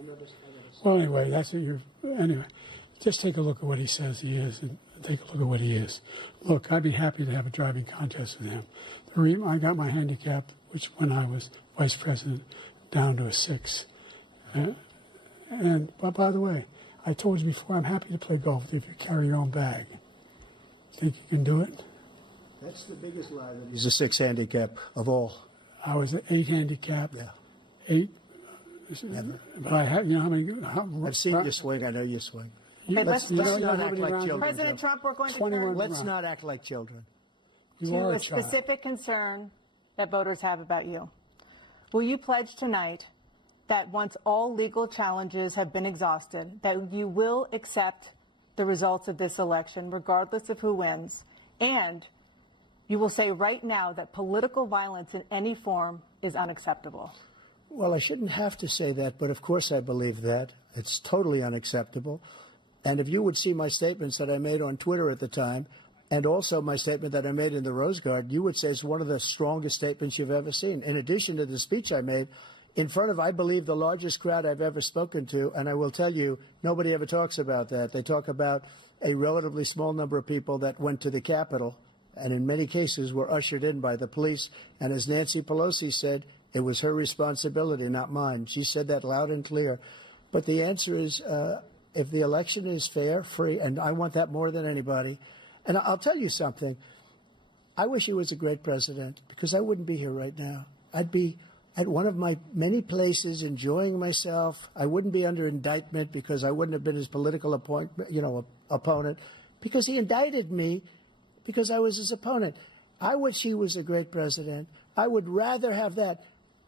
Well, anyway, that's what you're. Anyway, just take a look at what he says he is, and take a look at what he is. Look, I'd be happy to have a driving contest with him. I got my handicap, which when I was vice president, down to a 6. But by the way, I told you before, I'm happy to play golf with you if you carry your own bag. Think you can do it? That's the biggest lie. That he's a 6 handicap of all. I was an 8 handicap. Yeah. 8. Never. But I had, you know how many? I've seen you swing. I know you swing. Okay, Let's not act like children. President Trump, we're going to 21 turn Let's not act like children. You to are a a child. specific concern that voters have about you. Will you pledge tonight that once all legal challenges have been exhausted, that you will accept the results of this election, regardless of who wins, and you will say right now that political violence in any form is unacceptable? Well, I shouldn't have to say that, but of course I believe that. It's totally unacceptable. And if you would see my statements that I made on Twitter at the time, and also my statement that I made in the Rose Garden, you would say it's one of the strongest statements you've ever seen. In addition to the speech I made in front of, I believe, the largest crowd I've ever spoken to, and I will tell you, nobody ever talks about that. They talk about a relatively small number of people that went to the Capitol, and in many cases were ushered in by the police. And as Nancy Pelosi said, it was her responsibility, not mine. She said that loud and clear. But the answer is, if the election is fair, free, and I want that more than anybody. And I'll tell you something. I wish he was a great president, because I wouldn't be here right now. I'd be at one of my many places enjoying myself. I wouldn't be under indictment because I wouldn't have been his political opponent, because he indicted me because I was his opponent. I wish he was a great president. I would rather have that.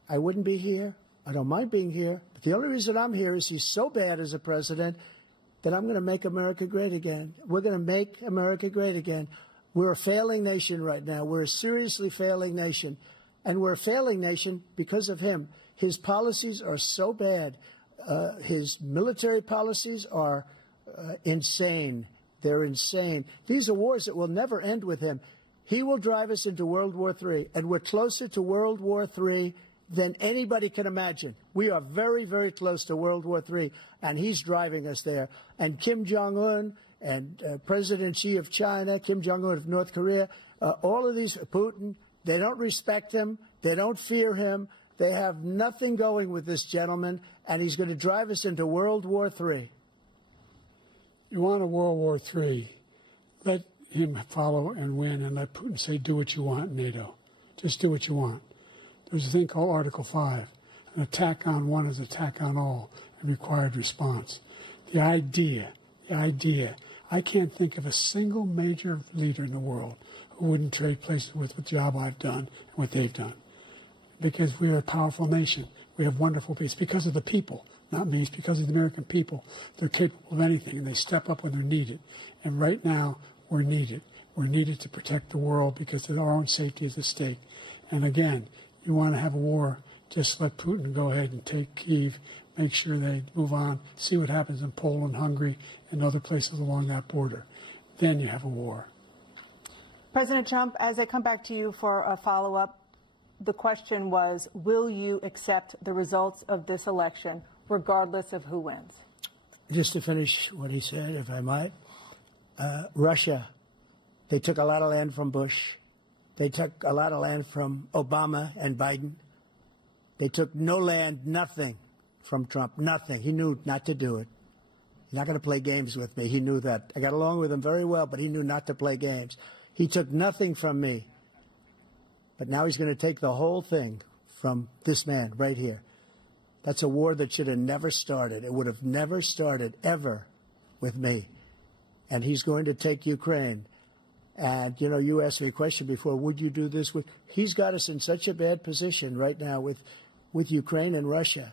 I wouldn't be here. I don't mind being here. But the only reason I'm here is he's so bad as a president that I'm going to make America great again. We're going to make America great again. We're a failing nation right now. We're a seriously failing nation. And we're a failing nation because of him. His policies are so bad. His military policies are insane. They're insane. These are wars that will never end with him. He will drive us into World War III. And we're closer to World War III than anybody can imagine. We are very, very close to World War III, and he's driving us there. And Kim Jong-un and President Xi of China, Kim Jong-un of North Korea, all of these, Putin, they don't respect him. They don't fear him. They have nothing going with this gentleman, and he's going to drive us into World War III. You want a World War III, let him follow and win, and let Putin say, do what you want, NATO. Just do what you want. There's a thing called Article 5. An attack on one is an attack on all, and required response. The idea, I can't think of a single major leader in the world who wouldn't trade places with the job I've done and what they've done. Because we are a powerful nation. We have wonderful people. It's because of the people, not me. It's because of the American people. They're capable of anything, and they step up when they're needed. And right now, we're needed. We're needed to protect the world because our own safety is at stake. And again, you want to have a war, just let Putin go ahead and take Kyiv, make sure they move on, see what happens in Poland, Hungary, and other places along that border. Then you have a war. President Trump, as I come back to you for a follow-up, the question was, will you accept the results of this election, regardless of who wins? Just to finish what he said, if I might, Russia, they took a lot of land from Bush. They took a lot of land from Obama and Biden. They took no land, nothing from Trump, nothing. He knew not to do it. He's not going to play games with me. He knew that. I got along with him very well, but he knew not to play games. He took nothing from me. But now he's going to take the whole thing from this man right here. That's a war that should have never started. It would have never started ever with me. And he's going to take Ukraine. And, you know, you asked me a question before, would you do this with? He's got us in such a bad position right now with Ukraine and Russia,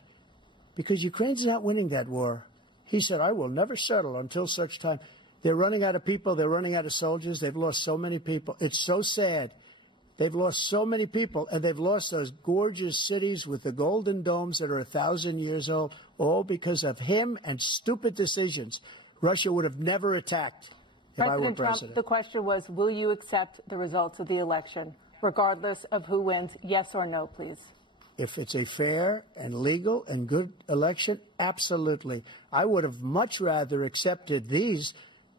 because Ukraine's not winning that war. He said, I will never settle until such time. They're running out of people. They're running out of soldiers. They've lost so many people. It's so sad. They've lost so many people, and they've lost those gorgeous cities with the golden domes that are 1,000 years old, all because of him and stupid decisions. Russia would have never attacked if I were President president. Trump, the question was, will you accept the results of the election, regardless of who wins? Yes or no, please. If it's a fair and legal and good election, absolutely. I would have much rather accepted these,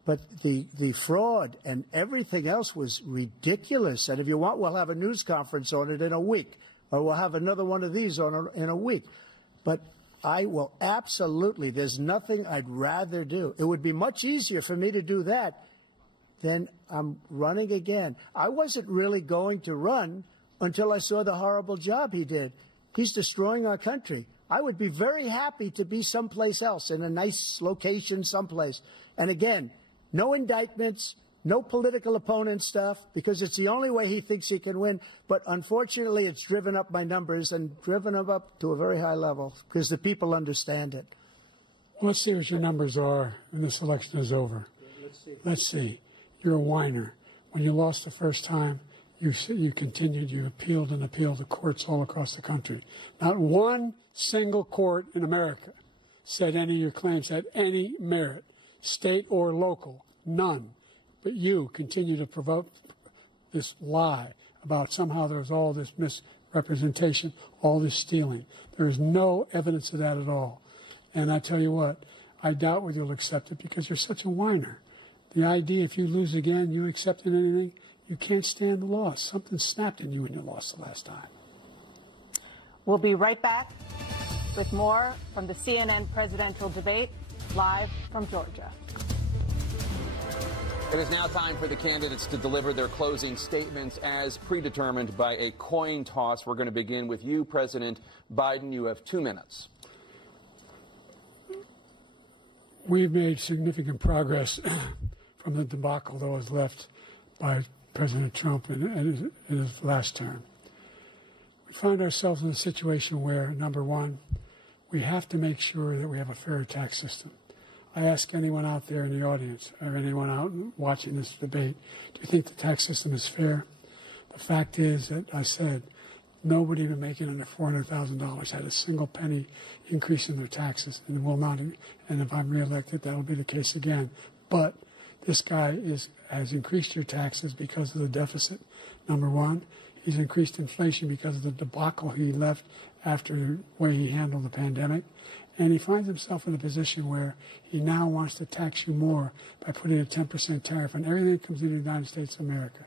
but the fraud and everything else was ridiculous. And if you want, we'll have a news conference on it in a week, or we'll have another one of these in a week. But I will absolutely, there's nothing I'd rather do. It would be much easier for me to do that than I'm running again. I wasn't really going to run until I saw the horrible job he did. He's destroying our country. I would be very happy to be someplace else, in a nice location someplace. And again, no indictments, no political opponent stuff, because it's the only way he thinks he can win. But unfortunately, it's driven up my numbers and driven them up to a very high level because the people understand it. Well, let's see what your numbers are when this election is over. Let's see. You're a whiner. When you lost the first time, you continued, you appealed and appealed to courts all across the country. Not one single court in America said any of your claims had any merit, state or local, none. But you continue to provoke this lie about somehow there was all this misrepresentation, all this stealing. There is no evidence of that at all. And I tell you what, I doubt whether you'll accept it because you're such a whiner. The idea if you lose again, you accepting anything, you can't stand the loss. Something snapped in you when you lost the last time. We'll be right back with more from the CNN presidential debate, live from Georgia. It is now time for the candidates to deliver their closing statements as predetermined by a coin toss. We're going to begin with you, President Biden. You have 2 minutes. We've made significant progress from the debacle that was left by President Trump in his last term. We find ourselves in a situation where, number one, we have to make sure that we have a fair tax system. I ask anyone out there in the audience or anyone out watching this debate, do you think the tax system is fair? The fact is that I said nobody even making under $400,000 had a single penny increase in their taxes and will not. And if I'm reelected, that will be the case again. But this guy has increased your taxes because of the deficit, number one. He's increased inflation because of the debacle he left after the way he handled the pandemic. And he finds himself in a position where he now wants to tax you more by putting a 10% tariff on everything that comes into the United States of America.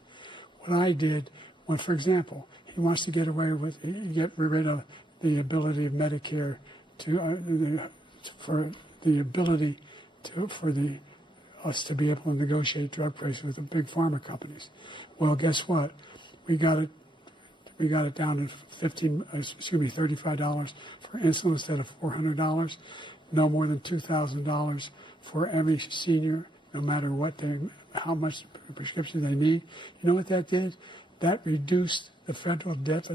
What I did, when, for example, he wants to get rid of the ability of Medicare for us to be able to negotiate drug prices with the big pharma companies. Well, guess what? We got it down to $35 for insulin instead of $400. No more than $2,000 for every senior, no matter how much prescription they need. You know what that did? That reduced the federal debt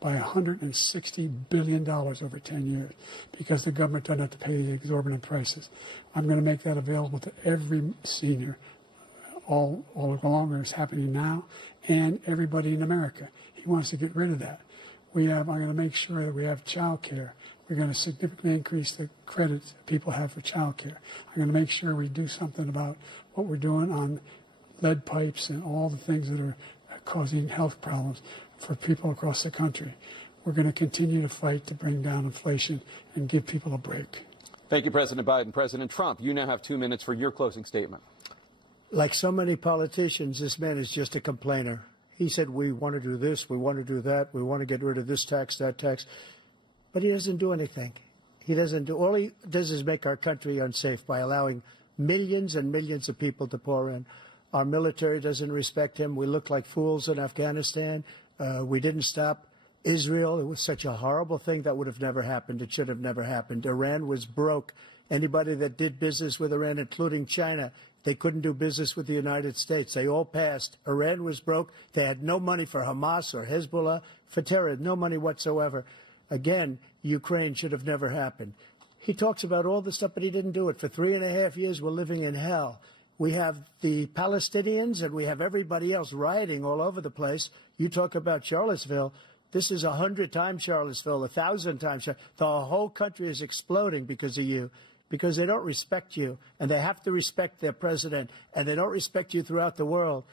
by $160 billion over 10 years because the government doesn't have to pay the exorbitant prices. I'm going to make that available to every senior all along. It's happening now, and everybody in America. He wants to get rid of that. I'm going to make sure that we have child care. We're going to significantly increase the credits people have for child care. I'm going to make sure we do something about what we're doing on lead pipes and all the things that are causing health problems for people across the country. We're going to continue to fight to bring down inflation and give people a break. Thank you, President Biden. President Trump, you now have 2 minutes for your closing statement. Like so many politicians, this man is just a complainer. He said, we want to do this, we want to do that, we want to get rid of this tax, that tax. But he doesn't do anything. All he does is make our country unsafe by allowing millions and millions of people to pour in. Our military doesn't respect him. We look like fools in Afghanistan. We didn't stop Israel. It was such a horrible thing that would have never happened. It should have never happened. Iran was broke. Anybody that did business with Iran, including China, they couldn't do business with the United States. They all passed. Iran was broke. They had no money for Hamas or Hezbollah, for terror, no money whatsoever. Again, Ukraine should have never happened. He talks about all the stuff, but he didn't do it. For 3.5 years, we're living in hell. We have the Palestinians and we have everybody else rioting all over the place. You talk about Charlottesville. This is 100 times Charlottesville, 1,000 times. The whole country is exploding because of you, because they don't respect you, and they have to respect their president, and they don't respect you throughout the world.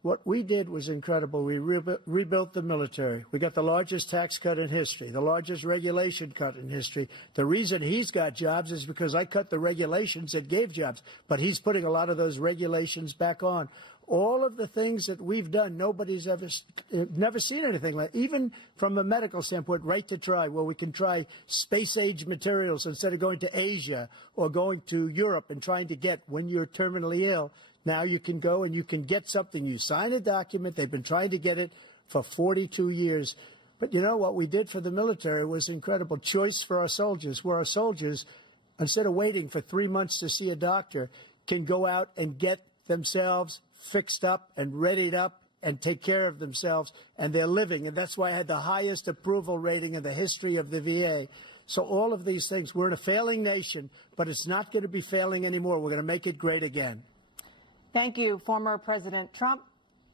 What we did was incredible. We rebuilt the military. We got the largest tax cut in history, the largest regulation cut in history. The reason he's got jobs is because I cut the regulations that gave jobs, but he's putting a lot of those regulations back on. All of the things that we've done, nobody's never seen anything like, even from a medical standpoint, right to try, where we can try space-age materials instead of going to Asia or going to Europe and trying to get when you're terminally ill. Now you can go and you can get something. You sign a document. They've been trying to get it for 42 years. But you know what we did for the military was incredible. Choice for our soldiers, where our soldiers, instead of waiting for 3 months to see a doctor, can go out and get themselves fixed up and readied up and take care of themselves, and they're living. And that's why I had the highest approval rating in the history of the VA. So all of these things, we're in a failing nation, but it's not going to be failing anymore. We're going to make it great again. Thank you, former President Trump,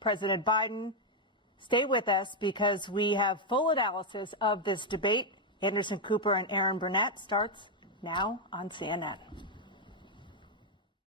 President Biden. Stay with us because we have full analysis of this debate. Anderson Cooper and Aaron Burnett starts now on CNN.